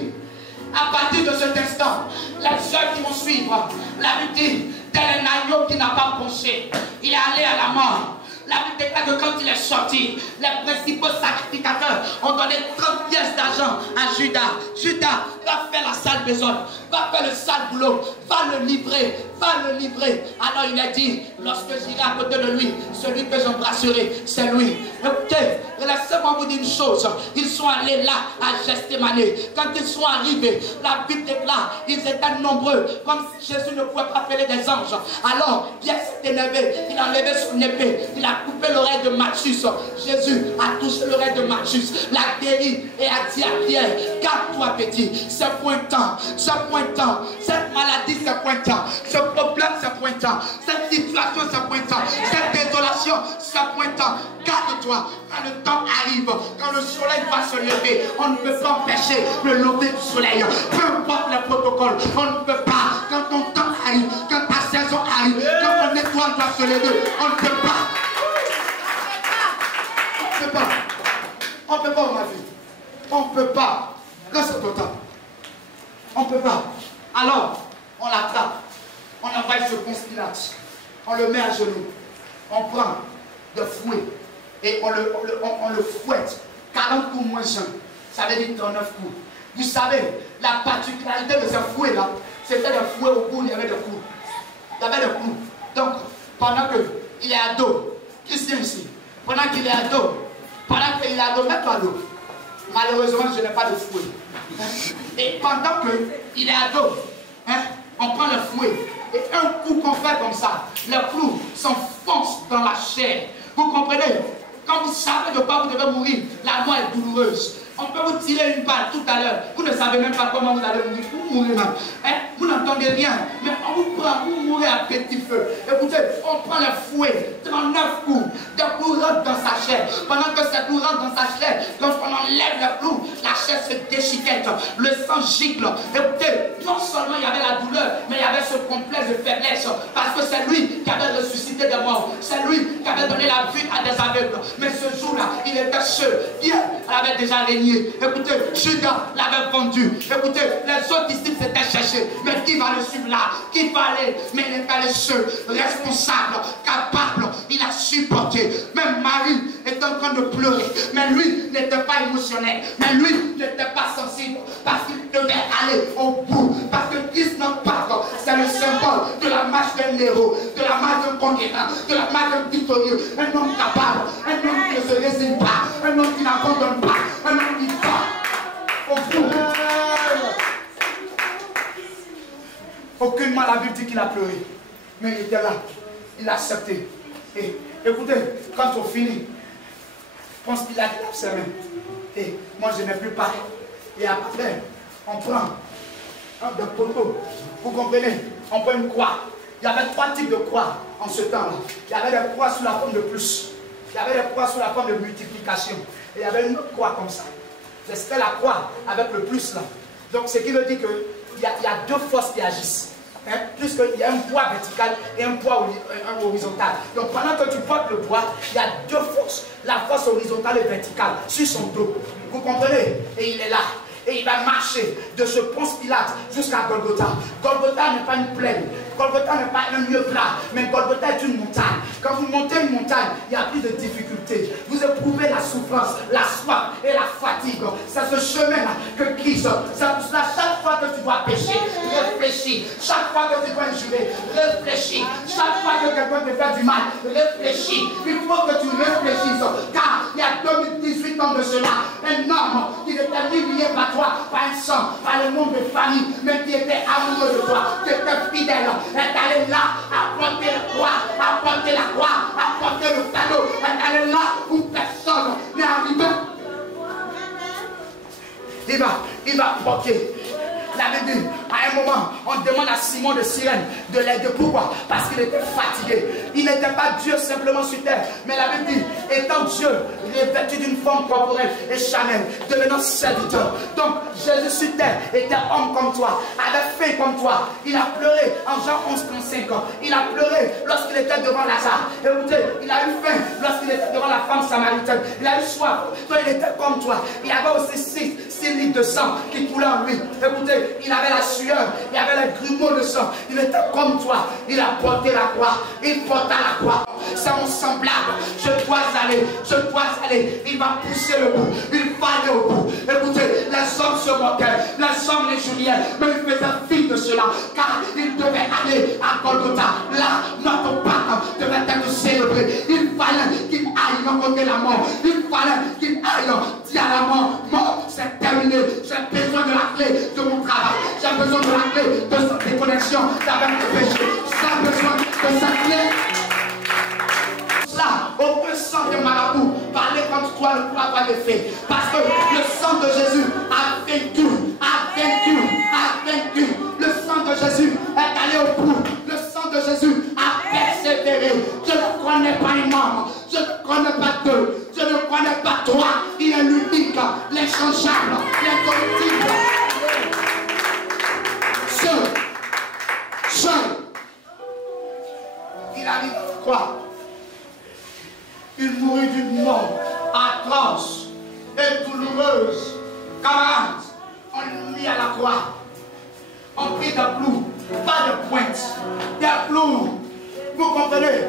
À partir de cet instant, les heures qui vont suivre, la Bible dit, tel un agneau qui n'a pas penché, il est allé à la mort. La Bible déclare que quand il est sorti, les principaux sacrificateurs ont donné 30 pièces d'argent à Judas. Judas va faire la sale besogne, va faire le sale boulot, va le livrer, Alors il a dit, lorsque j'irai à côté de lui, celui que j'embrasserai, c'est lui. Écoutez, laissez-moi vous dire une chose. Ils sont allés là à Gethsémani. Quand ils sont arrivés, la Bible déclare, ils étaient nombreux, comme si Jésus ne pouvait pas appeler des anges. Alors, Pierre s'est élevé, il a enlevé son épée, il a coupé l'oreille de Malchus. Jésus a touché l'oreille de Malchus, l'a guéri et a dit à Pierre, garde-toi petit, c'est pointant, cette maladie c'est pointant, ce problème c'est pointant, cette situation c'est pointant, cette désolation c'est pointant. Garde-toi, quand le temps arrive, quand le soleil va se lever, on ne peut pas empêcher le lever du soleil. Peu importe les protocoles, on ne peut pas. Quand ton temps arrive, quand ta saison arrive, quand ton étoile doit se lever, on ne peut pas. On ne peut pas, ma vie. On ne peut pas. Là, c'est ton temps. On ne peut pas. Alors, on l'attrape. On envoie ce Ponce Pilate. On le met à genoux. On prend de fouet. Et on le fouette. 40 coups moins 1. Ça veut dire 39 coups. Vous savez, la particularité de ce fouet-là, c'était le fouet au cou, il y avait des coups. Il y avait des coups. Donc, pendant qu'il est ado, qui se tient ici? Pendant qu'il est ado, mets-toi à dos. Malheureusement, je n'ai pas de fouet. Et pendant qu'il est ado, on prend le fouet. Et un coup qu'on fait comme ça, le clou s'enfonce dans la chair. Vous comprenez? Quand vous savez de quoi vous devez mourir, la mort est douloureuse. On peut vous tirer une balle tout à l'heure. Vous ne savez même pas comment vous allez mourir. Vous mourrez même. Vous n'entendez rien. Mais on vous prend, vous mourrez à petit feu. Écoutez, on prend le fouet, 39 coups. Des coups rentrent dans sa chair. Pendant que ces coups rentrent dans sa chair, quand on enlève le clou, la chair se déchiquette. Le sang gicle. Écoutez, non seulement il y avait la douleur, mais il y avait ce complexe de faiblesse. Parce que c'est lui qui avait ressuscité des morts. C'est lui qui avait donné la vue à des aveugles. Mais ce jour-là, il était seul. Pierre avait déjà régné. Écoutez, Judas l'avait vendu. Écoutez, les autres disciples s'étaient cherchés. Mais qui va le suivre là? Qui va aller? Mais il est allé seul, responsable, capable. Il a supporté. Même Marie était en train de pleurer. Mais lui n'était pas émotionnel. Mais lui n'était pas sensible. Parce qu'il devait aller au bout. Parce que Christ n'en parle. C'est le symbole de la marche d'un héros, de la marche d'un conquérant, de la marche d'un victorieux. Un homme capable, un homme qui ne se résigne pas, un homme qui n'abandonne pas, un homme qui va au bout. Aucunement la Bible dit qu'il a pleuré. Mais il était là. Il a accepté. Et écoutez, quand on finit, Ponce Pilate lave ses mains. Et moi je n'ai plus parlé. Et après, on prend un poteau. Vous comprenez? On prend une croix. Il y avait 3 types de croix en ce temps-là. Il y avait des croix sous la forme de plus. Il y avait des croix sous la forme de multiplication. Et il y avait une autre croix comme ça. C'était la croix avec le plus là. Donc ce qui veut dire qu'il y a 2 forces qui agissent. Puisqu'il y a un poids vertical et un poids horizontal. Donc pendant que tu portes le poids, il y a 2 forces. La force horizontale et verticale sur son dos. Vous comprenez? Et il est là. Et il va marcher de ce Ponce Pilate jusqu'à Golgotha. Golgotha n'est pas une plaine. Golgotha n'est pas un lieu plat. Mais Golgotha est une montagne. Quand vous montez une montagne, il y a plus de difficultés. Vous éprouvez la souffrance, la soif et la fatigue. C'est ce chemin-là que Christ. C'est pour cela, chaque fois que tu dois pécher, réfléchis. réfléchis. Chaque fois que tu dois jurer, réfléchis. Chaque fois que quelqu'un te fait du mal, réfléchis. Il faut que tu réfléchisses. Car il y a 2018 ans de cela, un homme qui n'était ni lié par toi, par un sang, par le nom de famille, mais qui était amoureux de toi, qui était fidèle, est allé là, apporter la croix, apporter la croix, apporter le fardeau, est allé là où personne n'est arrivé. Il va porter. La Bible dit, à un moment, on demande à Simon de Cyrène de l'aide. Pourquoi? Parce qu'il était fatigué. Il n'était pas Dieu simplement sur terre. Mais la Bible dit, étant Dieu, revêtu d'une forme corporelle et charnelle, devenant serviteur. Donc, Jésus sur terre était homme comme toi, avait faim comme toi. Il a pleuré en Jean 11,35 ans. Il a pleuré lorsqu'il était devant Lazare. Écoutez, il a eu faim lorsqu'il était devant la femme samaritaine. Il a eu soif. Toi, il était comme toi. Il avait aussi 6 litres de sang qui coulait en lui. Écoutez, il avait la sueur, il avait les grumeaux de sang. Il était comme toi. Il a porté la croix. Il porta la croix. C'est mon semblable. Je dois aller. Il va pousser le bout. Il va aller au bout. Écoutez, les hommes se moquaient. Les hommes les juliaient. Mais il faisait fi de cela. Car il devait aller à Golgotha. Là, notre Pâque devait être célébré. Il fallait qu'il aille rencontrer la mort. Il fallait qu'il aille dire à la mort, mort, c'est terminé. J'ai besoin de la clé de mon travail. J'ai besoin de la clé de cette déconnexion avec le péché. J'ai besoin de cette clé. Là, aucun sang de marabout parler contre toi ne pourra pas le faire. Parce que le sang de Jésus a vaincu. Le sang de Jésus est allé au bout. Le sang de Jésus a persévéré. Je ne connais pas un homme. Je ne connais pas deux. Je ne connais pas toi. Il est l'unique, l'inchangeable, l'incorruptible. Seul. Il arrive à quoi? Il mourut d'une mort atroce et douloureuse. Camarades, on l'a mis à la croix. On prit des clous, pas de pointe, des clous. Vous comprenez?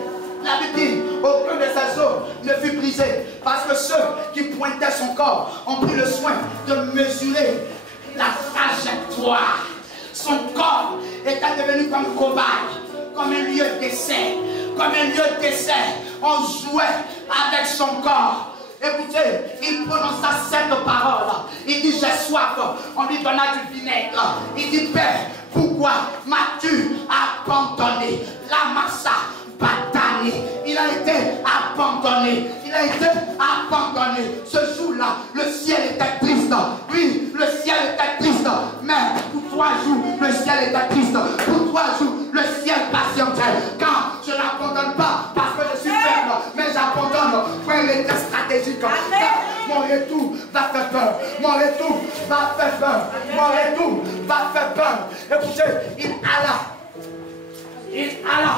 La Bible dit, aucun de ses os ne fut brisé. Parce que ceux qui pointaient son corps ont pris le soin de mesurer la trajectoire. Son corps était devenu comme cobaye, comme un lieu d'essai. On jouait avec son corps. Écoutez, il prononça cette parole. Il dit, j'ai soif. On lui donna du vinaigre. Il dit, Père, pourquoi m'as-tu abandonné? La massa batani. Il a été abandonné. Ce jour-là, le ciel était triste. Oui, le ciel était triste. Mais pour 3 jours, le ciel était triste. Pour 3 jours, le ciel patientait. Car je n'abandonne pas parce que je suis faible. Mais j'abandonne quand il était stratégique. Mon retour va faire peur. Écoutez, il alla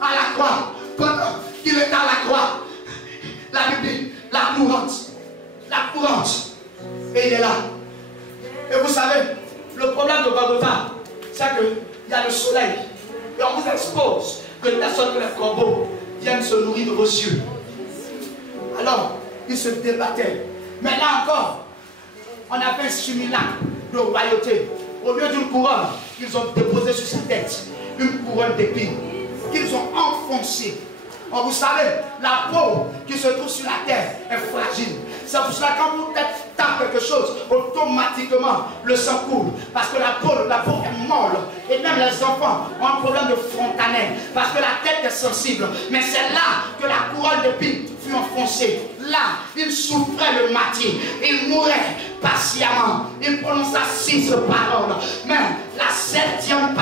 à la croix. Pendant qu'il était à la croix, la Bible dit, la courante, et il est là. Et vous savez, le problème de Golgotha, c'est qu'il y a le soleil. Et on vous expose que telle sorte que les corbeaux viennent se nourrir de vos yeux. Alors, ils se débattaient. Mais là encore, on a fait un simulacre de royauté. Au lieu d'une couronne, ils ont déposé sur sa tête une couronne d'épines qu'ils ont enfoncée. Oh, vous savez, la peau qui se trouve sur la terre est fragile. C'est pour cela que quand vous tapez quelque chose, automatiquement le sang coule. Parce que la peau est molle. Et même les enfants ont un problème de fontanelle. Parce que la tête est sensible. Mais c'est là que la couronne d'épines fut enfoncée. Là, il souffrait le martyre. Il mourait patiemment. Il prononça 6 paroles. Mais la 7e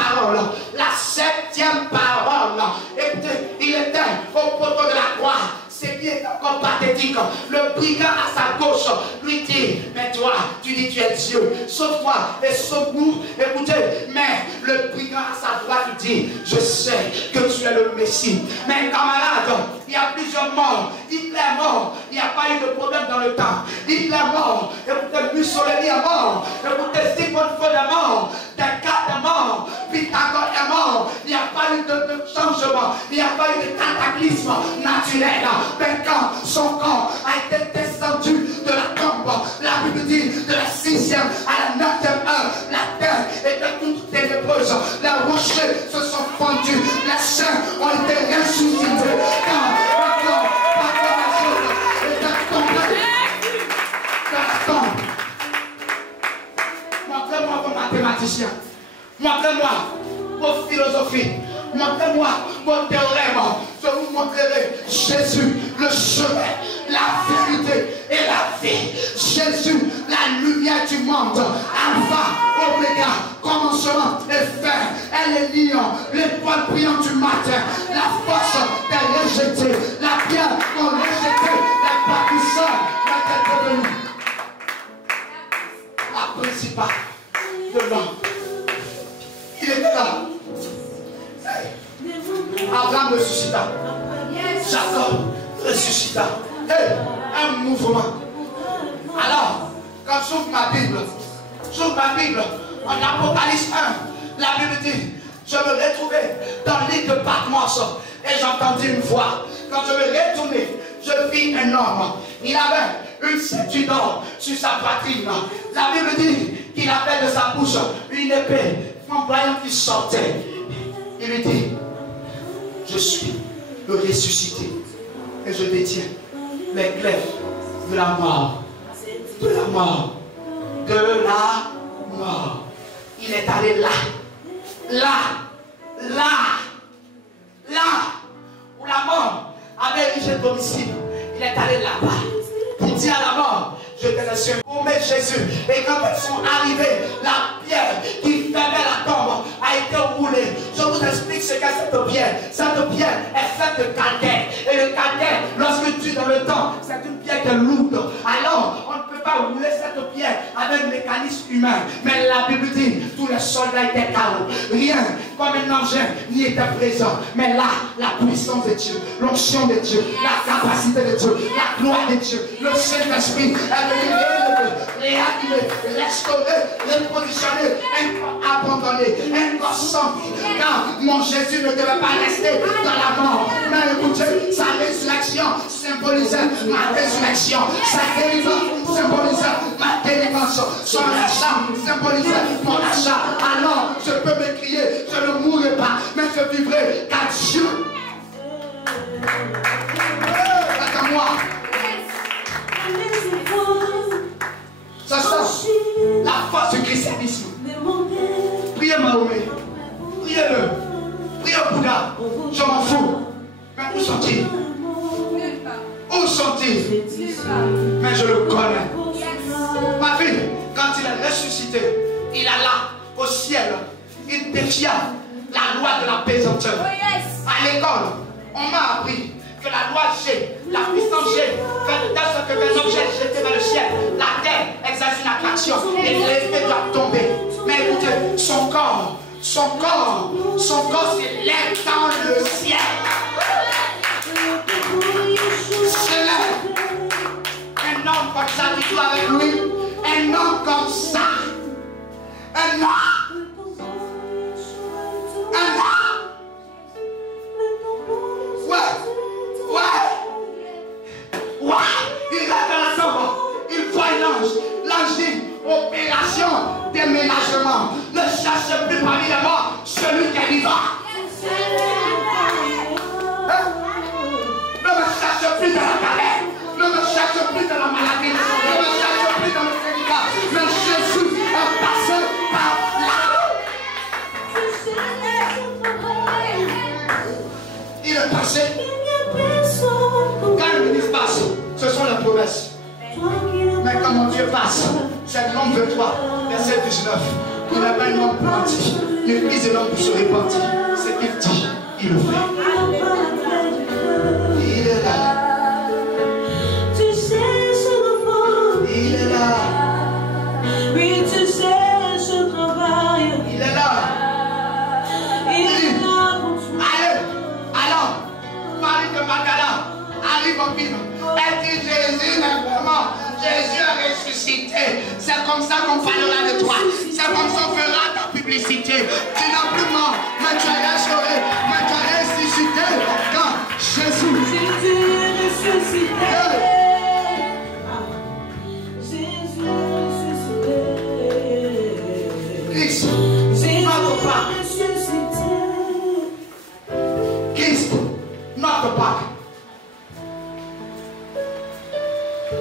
parole, écoutez, il était au poteau de la croix. C'est bien encore pathétique. Le brigand à sa gauche lui dit, mais toi, tu dis tu es Dieu, sauve-toi et sauve-nous. Écoutez, mais le brigand à sa droite lui dit, je sais que tu es le Messie. Mais camarade, il y a plusieurs morts. Il est mort. Il n'y a pas eu de problème dans le temps. Il est mort. Écoutez, Mussolini est mort. Écoutez, Sigmund Freud est mort. Descartes est mort. Pythagore est mort. Il n'y a pas eu de changement. Il n'y a pas eu de cataclysme naturel. Mais quand son corps a été descendu de la tombe, la Bible dit de la 6e à la 9e heure, la terre vos théorèmes, je vous montrerai Jésus, le chemin, la vérité et la vie. Jésus, la lumière du monde, Alpha, Oméga, commencement et fin. Elle est lion, l'étoile brillante du matin, la force des rejetés, la pierre qu'on rejetait, les bâtisseurs, la tête de nous. La principale de l'homme. Il était là. Abraham ressuscita. Jacob ressuscita. Un mouvement. Alors, quand j'ouvre ma Bible en Apocalypse 1, la Bible dit, je me retrouvais dans l'île de Patmos et j'entendis une voix. Quand je me retournais, je vis un homme. Il avait une ceinture d'or sur sa poitrine. La Bible dit qu'il avait de sa bouche une épée flamboyante qui sortait. Il lui dit, je suis le ressuscité et je détiens les clés de la mort. De la mort. De la mort. Il est allé là, où la mort avait érigé domicile. Il est allé là-bas pour dire à la mort, je te laisse commettre Jésus. Et quand ils sont arrivés, la pierre qui fermait la tombe a été roulée. Je vous explique ce qu'est cette pierre. Cette pierre est faite de calcaire. Et le calcaire, lorsque tu es dans le temps, c'est une pierre qui est lourde. Alors, on ne peut pas rouler cette pierre avec un mécanisme humain. Mais la Bible dit, tous les soldats étaient KO. Rien comme un engin n'y était présent. Mais là, la puissance de Dieu, l'onction de Dieu, la capacité de Dieu, la gloire de Dieu, le Saint-Esprit est venu réanimer, restaurer, repositionner un corps abandonné, un corps sans vie. Car mon Jésus ne devait pas rester dans la mort. Mais écoutez, sa résurrection symbolisait ma résurrection. Sa délivrance symbolisait ma délivrance. Son achat symbolisait mon achat. Alors, je peux m'écrier, je ne mourrai pas, mais je vivrai car Dieu. Attends-moi. Ça sent la force du christianisme. Priez Mahomet. Priez-le. Priez au Bouddha. Je m'en fous. Mais où sont-ils? Où sont-ils? Mais je le connais. Ma fille, quand il est ressuscité, il alla au ciel. Il défia la loi de la pesanteur. À l'école, on m'a appris que la loi G, la puissance G, fait de telle sorte que un objet jeté vers le ciel, la terre exerce une attraction et l'effet doit tomber. Mais écoutez, son corps s'élève dans le ciel. S'élève. Un homme comme ça qui joue avec lui, un homme comme ça, un homme. Ouais, il reste dans la tombe, il voit l'ange. L'ange dit, opération déménagement. Ne cherche plus parmi les morts celui qui est vivant. Ne me cherche plus dans la galère, ne me cherche plus dans la maladie, ne me cherche plus dans le syndicat. Mais Jésus est passé par là. Il est passé. Quand le ministre passe, ce sont les promesses. Mais quand mon Dieu passe, c'est l'homme de toi, verset 19. Il n'a pas un homme pour mentir. Il vise l'homme pour se repentir. Ce qu'il dit, il le fait. Il est là. Il est là. Oui, tu sais, je travaille. Il est là. Il est là pour toi. Allez, alors, Marie de Magdala arrive en ville. Elle dit Jésus n'est vraiment. Jésus a ressuscité. C'est comme ça qu'on parlera de toi. C'est comme ça qu'on fera ta publicité. Tu n'as plus mort, mais tu as restauré, mais tu as ressuscité. Quand Jésus. Jésus est ressuscité. Jésus est ressuscité. Christ, Jésus notre est Pâque. ressuscité. Christ, notre Pâque.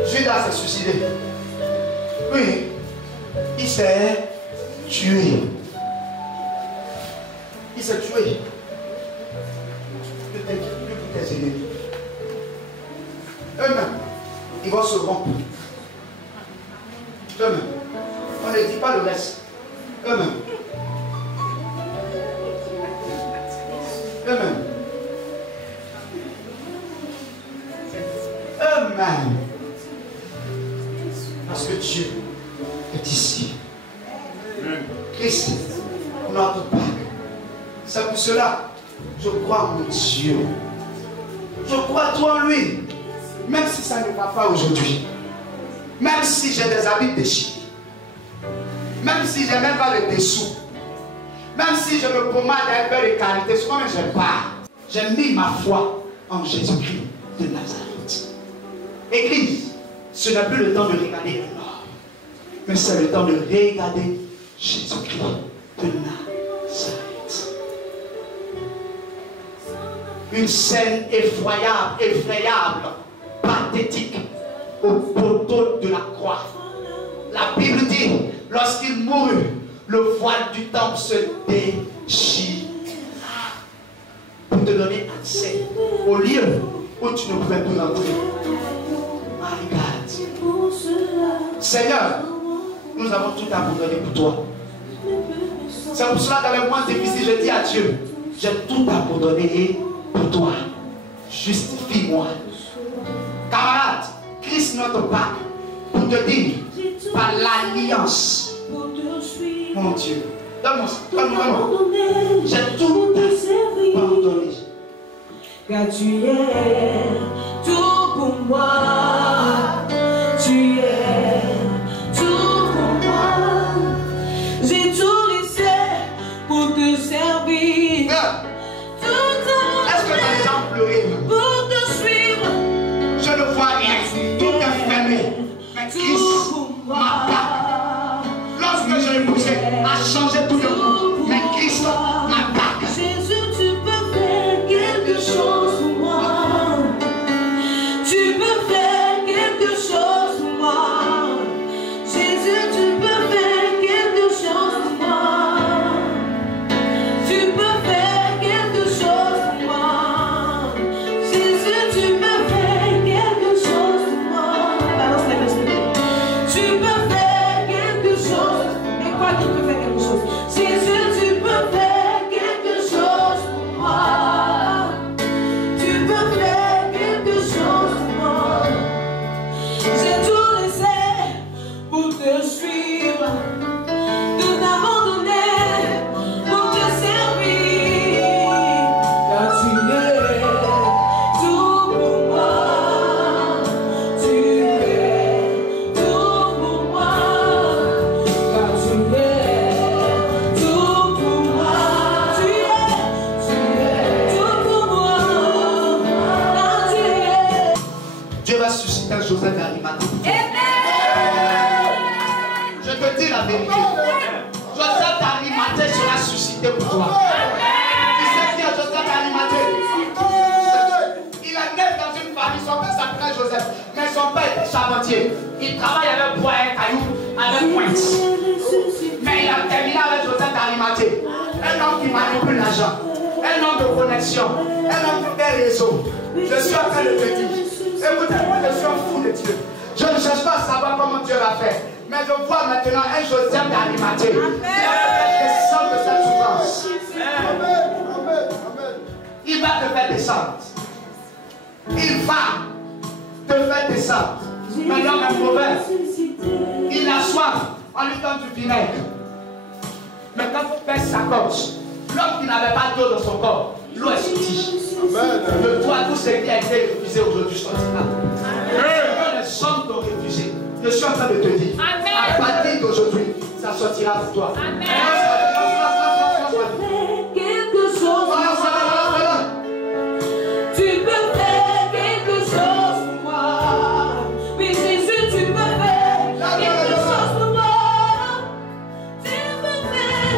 Judas s'est suicidé. Oui, il s'est tué. Il s'est tué. ennemis. Eux-mêmes, ils vont se rompre. Eux-mêmes. On ne dit pas le reste. Eux-mêmes. Eux-mêmes. Eux-mêmes. Parce que Dieu est ici. Christ, notre Pâque. C'est pour cela, je crois en Dieu. Je crois tout en lui. Même si ça ne va pas aujourd'hui. Même si j'ai des habits déchirés. Même si je n'ai même pas le dessous. Même si je me pommade un peu de qualité, ce que je pars. J'ai mis ma foi en Jésus-Christ de Nazareth. Église, ce n'est plus le temps de regarder le nord. Mais c'est le temps de regarder Jésus-Christ de Nazareth. Une scène effroyable, effrayable, pathétique au poteau de la croix. La Bible dit, lorsqu'il mourut, le voile du temple se déchira pour te donner accès au lieu où tu ne pouvais plus rentrer. My God. Seigneur, nous avons tout abandonné pour toi. C'est pour cela, dans les moments difficiles, je dis à Dieu, j'ai tout abandonné pour toi. Justifie-moi. Camarade, Christ notre Pâque, pour te dire, par l'alliance, mon Dieu, donne-moi, j'ai tout abandonné. Car tu es tout pour moi. Tu es tout pour moi. J'ai tout laissé pour te servir. Est-ce que les gens pleurent? Pour te suivre. Je ne vois rien. Tout est fermé. Mais Christ m'a pas. Lorsque j'ai poussé à changer tout de coup, mais Christ m'a pas. Jésus, tu peux faire quelque chose pour moi. Tu peux faire quelque chose pour moi. Jésus, tu peux faire quelque chose pour moi. Tu peux faire quelque chose pour moi. Jésus, tu peux faire quelque chose pour moi. Balance les mains, s'il te plaît. Tu peux faire quelque chose. Mais quoi qui peut faire quelque chose? Jésus, tu peux faire quelque chose pour moi. Tu peux faire quelque chose pour moi. J'ai tout laissé pour te suivre, de t'abandonner pour te servir. Car tu es tout pour moi. Tu es tout pour moi. Car tu es tout pour moi. Tu es tout pour moi. Car tu es. Dieu va susciter un Joseph d'Arimathée. Je te dis la vérité. Joseph d'Arimathée sera suscité pour toi. Tu sais qui est Joseph d'Arimathée? Il est né dans une famille, son père s'appelait Joseph, mais son père était charpentier. Il travaille avec bois et cailloux, avec pointe. Mais il a terminé avec Joseph d'Arimathée. Un homme qui manipule l'argent, un homme de connexion, un homme de réseau. Je suis en train de te dire, écoutez-moi, je suis un fou de Dieu. Je ne cherche pas à savoir comment Dieu l'a fait. Mais je vois maintenant un Joseph d'Arimathée qui va descendre de cette souffrance. Il va te faire descendre. Il va te faire descendre. Mais l'homme est mauvais. Il a soif. On lui donne du vinaigre. Mais quand il pèse sa gorge, l'homme qui n'avait pas d'eau dans son corps, l'eau est sortie. De toi, tout ce qui a été refusé aujourd'hui sortira. Que les hommes t'ont refusé. Je suis en train de te dire, à partir d'aujourd'hui, ça sortira pour toi. Quelque chose. Tu peux faire quelque chose pour moi. Oui, Jésus, tu peux faire quelque chose pour moi. Tu peux faire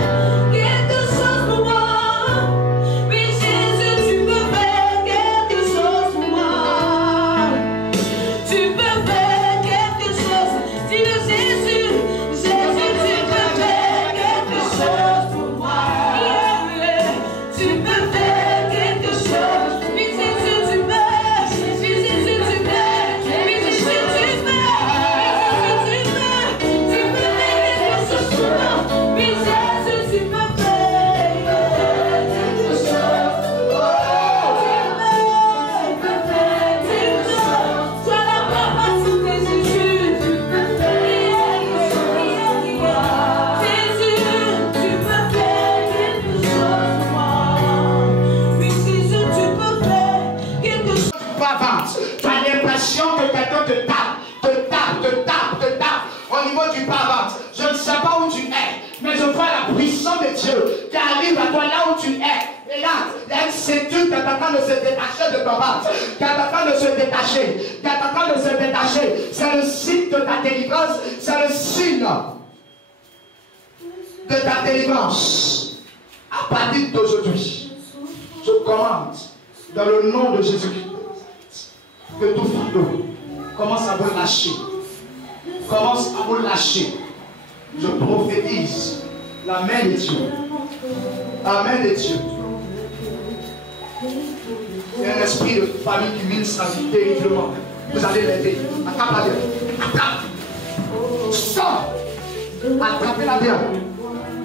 quelque chose pour moi. Oui, Jésus, tu peux faire quelque chose pour moi. Tu peux faire quelque chose. Dis-le, Jésus, Jésus, tu peux faire quelque chose. conduis pas avant. Je ne sais pas où tu es, mais je vois la puissance de Dieu qui arrive à toi là où tu es. Et là, il y a une ceinture qui est en train de se détacher de ton ventre, qui est en train de se détacher, qui est en train de se détacher. C'est le signe de ta délivrance, c'est le signe de ta délivrance. À partir d'aujourd'hui, je commande dans le nom de Jésus-Christ que tout fardeau commence à vous lâcher. Commence à vous lâcher. Je prophétise la main de Dieu. La main de Dieu. Il y a un esprit de famille qui mine sa vie terriblement. Vous allez l'aider. Attrape la bière. Attrape. Sors. Attrapez la bière.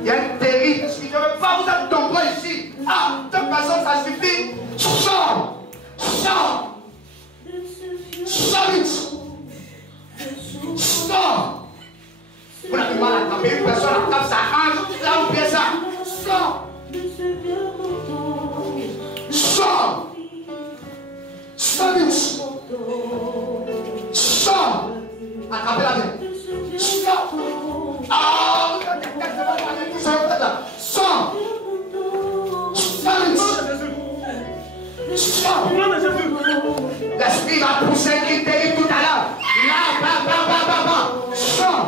Il y a un terrible esprit. Je ne veux pas vous être nombreux ici. Ah, cette personne, ça suffit. Sors. Sors. Sors vite. Sors. Vous n'avez mal à attraper. Une personne attrape sa hanche. Là, vous pied ça. Sors. Sors. Sors vite. Sors. Attrapez la main. Sors. Ah, sors. Sors vite. Sors. L'esprit va pousser qui terrible tout à l'heure. Là, sors.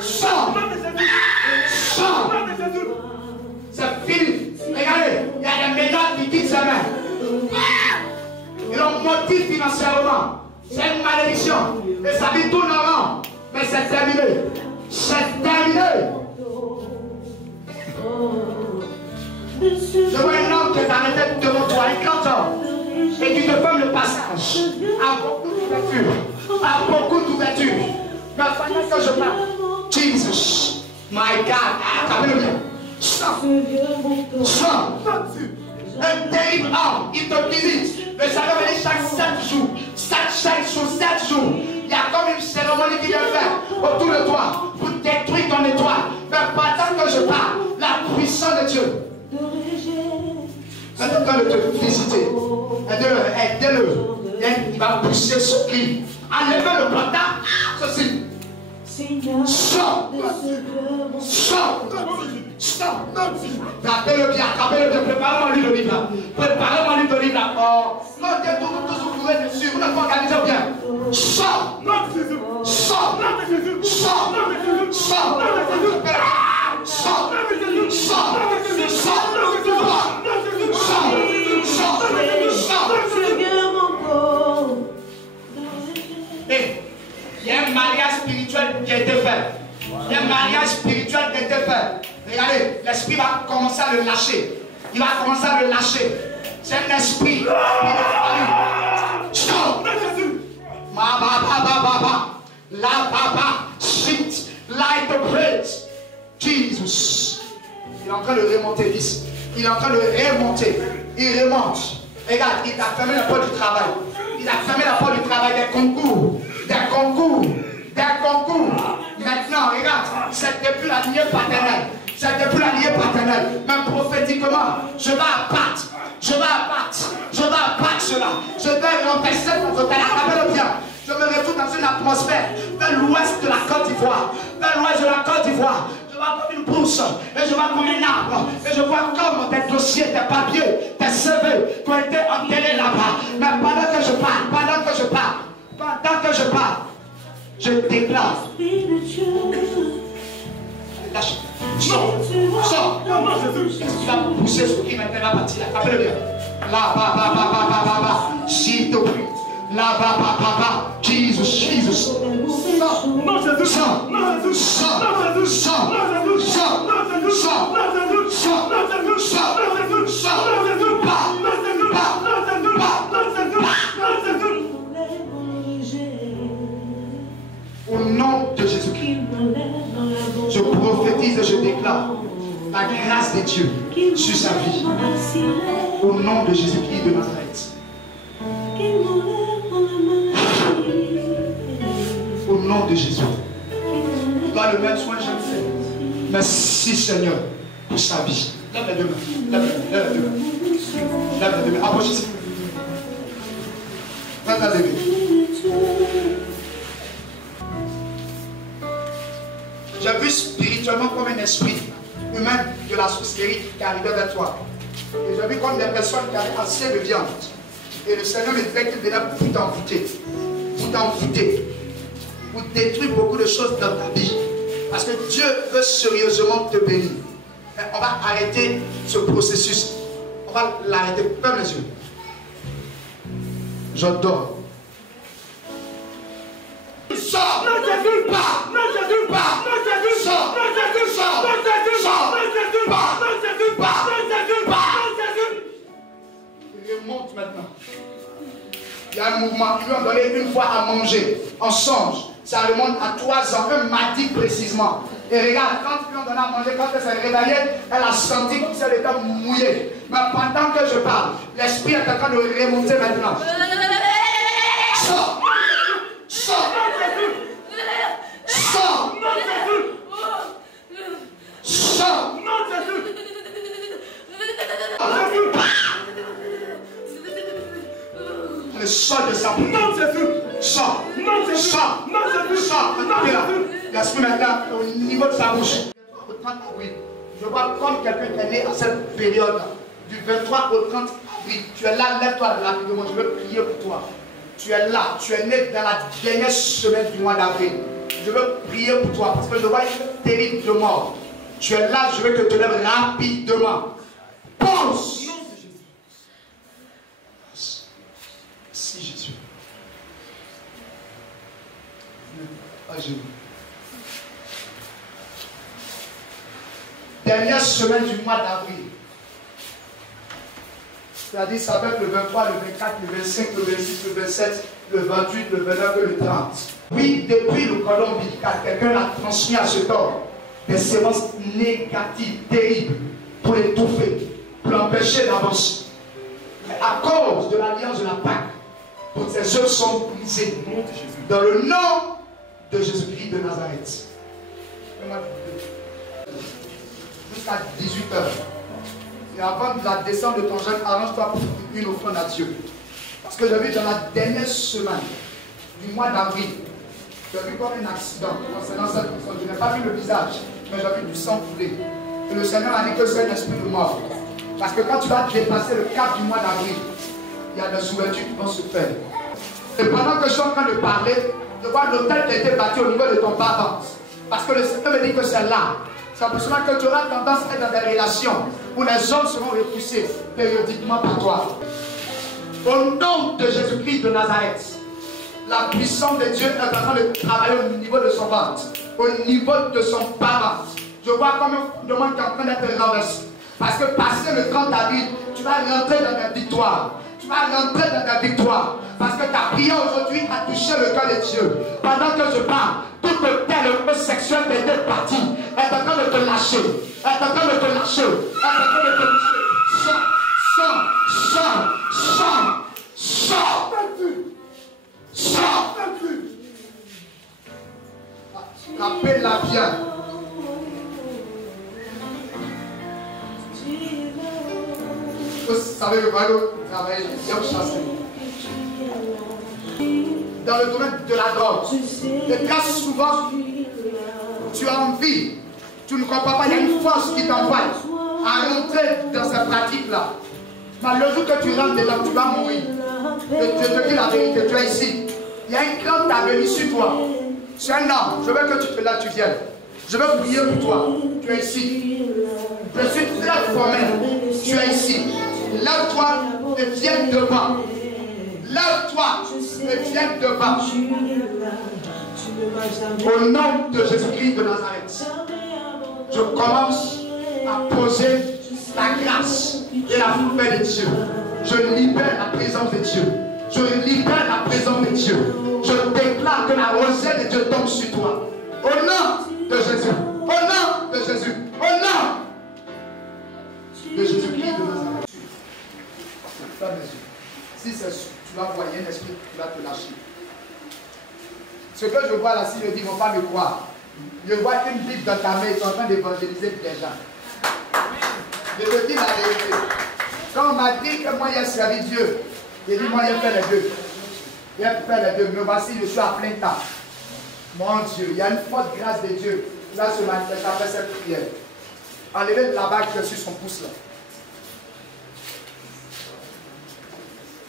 Sors. Sors. C'est fini. Regardez, il y a des méthodes qui quittent sa main. Ils ont motivé financièrement. C'est une malédiction. Et sa vie tourne en rond. Mais c'est terminé. C'est terminé. Je vois un homme qui est arrêté devant toi, un grand homme, et qui te ferme le passage à beaucoup d'ouverture. À beaucoup d'ouverture. Mais pendant que je parle, Jesus, my God, attendez-le bien. Stop. Stop. Un terrible homme, il te visite. Le Seigneur venait chaque 7 jours. Chaque jour, 7 jours. Il y a comme une cérémonie qui vient faire autour de toi pour détruire ton étoile. Mais pendant que je parle, la puissance de Dieu est en train de te visiter. Aidez-le. Il va pousser ce cri. Enlevez le bâtard. Ceci. Sors. Sors. Sors. Rappelez-le bien. Préparez-moi l'huile d'olive là. Préparez-moi l'huile d'olive là. Oh. Non, tous vous pouvez dessus. Vous n'êtes pas organisé bien. Sors. Sors. Sors. Sors. Sors. Et il y a un mariage spirituel qui a été fait. Il y a un mariage spirituel qui a été fait. Regardez, l'esprit va commencer à le lâcher. Il va commencer à le lâcher. C'est un esprit. Stop. La baba, shit, light the praise. Jesus. Il est en train de remonter ici. Il est en train de remonter. Il remonte. Regarde, il a fermé la porte du travail. Il a fermé la porte du travail des concours. Des concours. Des concours. Maintenant, regarde, c'est depuis la lignée paternelle. C'est depuis la lignée paternelle. Même prophétiquement, je vais abattre. Je vais abattre. Je vais abattre cela. Je vais renverser votre hôtel. Rappelez-le bien. Je me retrouve dans une atmosphère vers l'ouest de la Côte d'Ivoire. Vers l'ouest de la Côte d'Ivoire. Je vois comme une brousse. Et je vois comme un arbre. Et je vois comme des dossiers, des papiers, des CV qui ont été enterrés là-bas. Mais pendant que je parle, je déclare. Lâche. Sors. Sors. Tu vas pousser ce qui maintenant va partir. Rappelez-le bien. Là, s'il te plaît. Là, Jesus. Au nom de Jésus-Christ, je prophétise et je déclare la grâce de Dieu sur sa vie. Au nom de Jésus-Christ de Nazareth. Au nom de Jésus. Tu dois le mettre soin, je le fais. Merci Seigneur pour sa vie. Lève les deux mains. Lève les deux mains. Lève les deux mains. Approchez-y. Lève les deux mains. vu spirituellement comme un esprit humain de la sorcellerie qui arrivait vers toi. Et j'ai vu comme des personnes qui avaient assez de viande. Et le Seigneur me disait qu'il venait pour t'envoûter. Pour t'envoûter. Pour détruire beaucoup de choses dans ta vie. Parce que Dieu veut sérieusement te bénir. Mais on va arrêter ce processus. On va l'arrêter. Ferme les yeux. J'adore. Sors! Non, Jésus! Pas! Non, Jésus! Pas! Non, Jésus! Sors! Non, Jésus! Sors! Non, Jésus! Sors! Non, Jésus! Pas! Non, Jésus! Pas! Non, Jésus! Pas! Non, Jésus! Il remonte maintenant. Il y a un mouvement. Ils lui ont donné une fois à manger. En songe. Ça remonte à 3 ans. Un mardi précisément. Et regarde, quand ils lui ont donné à manger, quand elle s'est réveillée, elle a senti que ça était mouillé. Mais pendant que je parle, l'esprit est en train de remonter maintenant. Sors! Sors! Sors! Sors! Le sol de sa bouche. Non, c'est fou. Sors. Non, c'est sors. Non, c'est fou. Sors. L'esprit maintenant au niveau de sa bouche. Je vois comme quelqu'un qui est né à cette période, du 23 au 30 avril. Tu es là, lève-toi rapidement. Je veux prier pour toi. Tu es là, tu es né dans la dernière semaine du mois d'avril. Je veux prier pour toi parce que je vois une terrible de mort. Tu es là, je veux que tu te lèves rapidement. Pense. Merci Jésus. Ah, Jésus. Dernière semaine du mois d'avril. C'est-à-dire, ça va être le 23, le 24, le 25, le 26, le 27, le 28, le 29 et le 30. Oui, depuis le cordon ombilical, quelqu'un a transmis à cet homme des séances négatives, terribles, pour l'étouffer, pour l'empêcher d'avancer. Mais à cause de l'alliance de la Pâque, toutes ces œuvres sont brisées dans le nom de Jésus-Christ de Nazareth. Jusqu'à 18h. Et avant de la descente de ton jeûne, arrange-toi pour une offrande à Dieu. Parce que j'ai vu dans la dernière semaine du mois d'avril, j'ai vu comme un accident concernant cette personne. Je n'ai pas vu le visage, mais j'ai vu du sang couler. Et le Seigneur a dit que c'est un esprit de mort. Parce que quand tu vas dépasser le cap du mois d'avril, il y a des ouvertures qui vont se faire. Et pendant que je suis en train de parler, je vois l'autel qui a été bâti au niveau de ton bas-ventre. Parce que le Seigneur me dit que c'est là. C'est pour cela que tu auras tendance à être dans des relations où les hommes seront repoussés périodiquement par toi. Au nom de Jésus-Christ de Nazareth, la puissance de Dieu est en train de travailler au niveau de son ventre, au niveau de son bas-ventre. Je vois comme un fondement qui est en train d'être renversé. Parce que passé le 30 avril, tu vas rentrer dans ta victoire. Tu vas rentrer dans ta victoire. Parce que ta prière aujourd'hui a touché le cœur de Dieu. Pendant que je parle, toute telle sexuelle de tes parties est en train de te lâcher. Est en train de te lâcher. Est en train de te lâcher. Sors. Appelle-la bien. Vous savez, le royaume travaille, il y a chassé. Dans le domaine de la drogue, et très souvent, tu as envie, tu ne comprends pas, il y a une force qui t'envoie à rentrer dans cette pratique-là. Mais le jour que tu rentres dedans, tu vas mourir. Et je te dis la vérité, tu es ici. Il y a une grande avenue sur toi. C'est un homme, je veux que tu te lèves, tu viennes. Je veux prier pour toi. Tu es ici. Je suis très formel. Tu es ici. Lève-toi et viens devant. Lève-toi et viens devant. Au nom de Jésus-Christ de Nazareth, je commence à poser la grâce et la faveur de Dieu. Je libère la présence de Dieu. Je libère la présence de Dieu. Je déclare que la rosée de Dieu tombe sur toi. Au nom de Jésus. Au nom de Jésus. Au nom de Jésus-Christ de Nazareth. Ferme les yeux. Si tu vas voir un esprit qui va te lâcher. Ce que je vois là, si je dis, ils ne vont pas me croire. Je vois une Bible dans ta main, ils sont en train d'évangéliser des gens. Je te dis la vérité. Quand on m'a dit que moi j'ai servi Dieu, j'ai dit moi j'ai fait les deux. J'ai fait les deux, mais voici je suis à plein temps. Mon Dieu, il y a une forte grâce de Dieu Il va se manifester après cette prière. Enlevez la bague qui est sur son pouce là.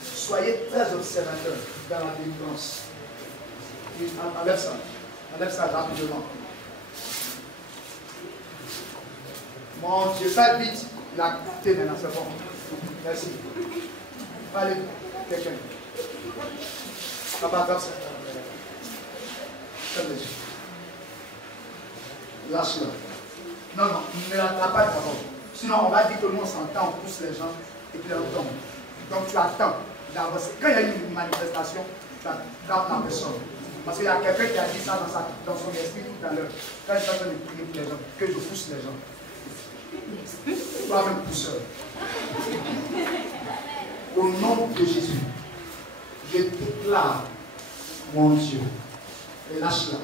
Soyez très observateurs dans la délivrance. Enlève ça. Enlève ça rapidement. Mon Dieu, fais vite. Il a coupé maintenant, c'est bon. Merci. Allez, quelqu'un. Papa, comme ça. Ferme les yeux. Lâche-le. Non, non, ne l'attrape pas d'abord. Sinon, on va dire que nous, on s'entend, on pousse les gens et puis on tombe. Donc, tu attends d'avancer. Quand il y a une manifestation, tu attrapes la personne. Parce qu'il y a quelqu'un qui a dit ça dans son esprit tout à l'heure. Quand il est en train de prier pour les gens, que je pousse les gens. Toi-même pousseur. Au nom de Jésus, je déclare, mon Dieu, et lâche-la.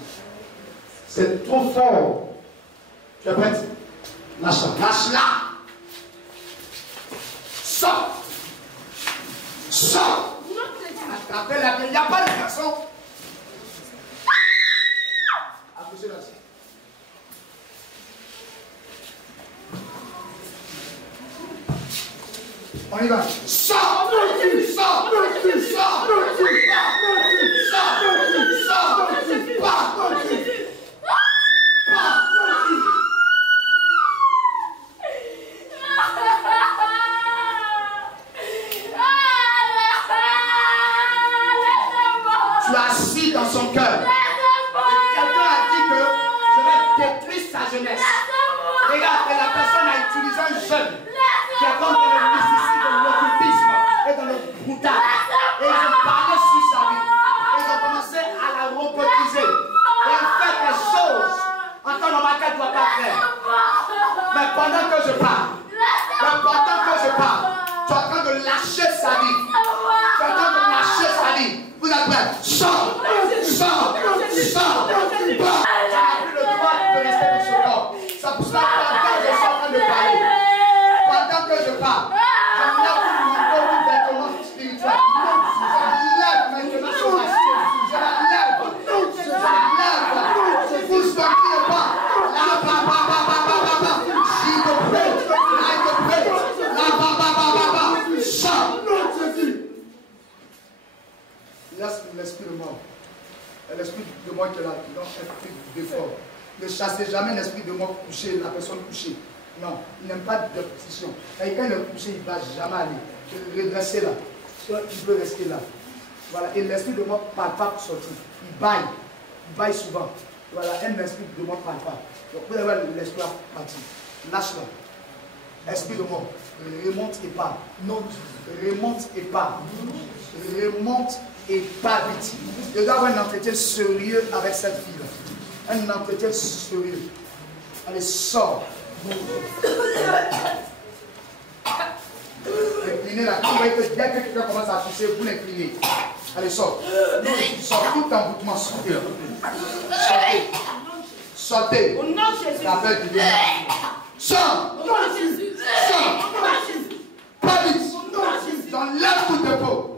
C'est trop fort. Tu es prête? Lâche-la. Lâche-la. Sors. Sors. Il n'y a pas de façon. Accouchez là-dessus. On y va. Sors. Sors. Sors. Tu as assis dans son cœur. Quelqu'un a dit que je vais détruire sa jeunesse. Regarde, la personne a utilisé un jeune qui est comme dans le mysticisme, dans l'occultisme et dans le brutal. Et ils ont parlé sur sa vie. Et ils ont commencé à la robotiser. Et elle fait des choses en temps normal qu'elle ne doit pas faire. Mais pendant que je parle, tu es en train de lâcher sa vie. Tu es en train de lâcher sa vie. Vous êtes prêts? Sors! Sors! Sors! Tu n'as plus le droit de rester dans ce corps. Ça pour cela que je suis en train de parler. Pendant que je parle, j'enlève tout mon vêtement spirituel. J'enlève maintenant son assiette. Je l'enlève. Je l'enlève. Je vous ne criez pas. Là, j'y te prie. Là, je te prie. Là, sors. Laisse l'esprit de mort. L'esprit de mort qui est là, non, esprit d'effort. Ne chassez jamais l'esprit de mort couché, la personne couchée. Non, il n'aime pas de position. Et quand il est couché, il ne va jamais aller. Redresser là. Il peut rester là. Voilà. Et l'esprit de mort ne parle pas pour sortir. Il baille. Il baille souvent. Voilà. Un esprit de mort ne parle pas. Donc vous allez voir l'esprit à partir. Lâche-la. Esprit de mort. Remonte et part. Non. Remonte et part. Remonte et pas vite. Je dois avoir un entretien sérieux avec cette fille-là. Un entretien sérieux. Allez, sors. Inclinez la coupe. Dès que quelqu'un commence à pousser, vous l'inclinez. Allez, sors. Sors tout envoûtement. Sortez. Sortez. Sortez. Au nom de Jésus. La paix du Dieu. Sors. Au nom de Jésus. Sors. Au nom de Jésus. Pas vite. Au nom de Jésus. J'enlève tout de peau.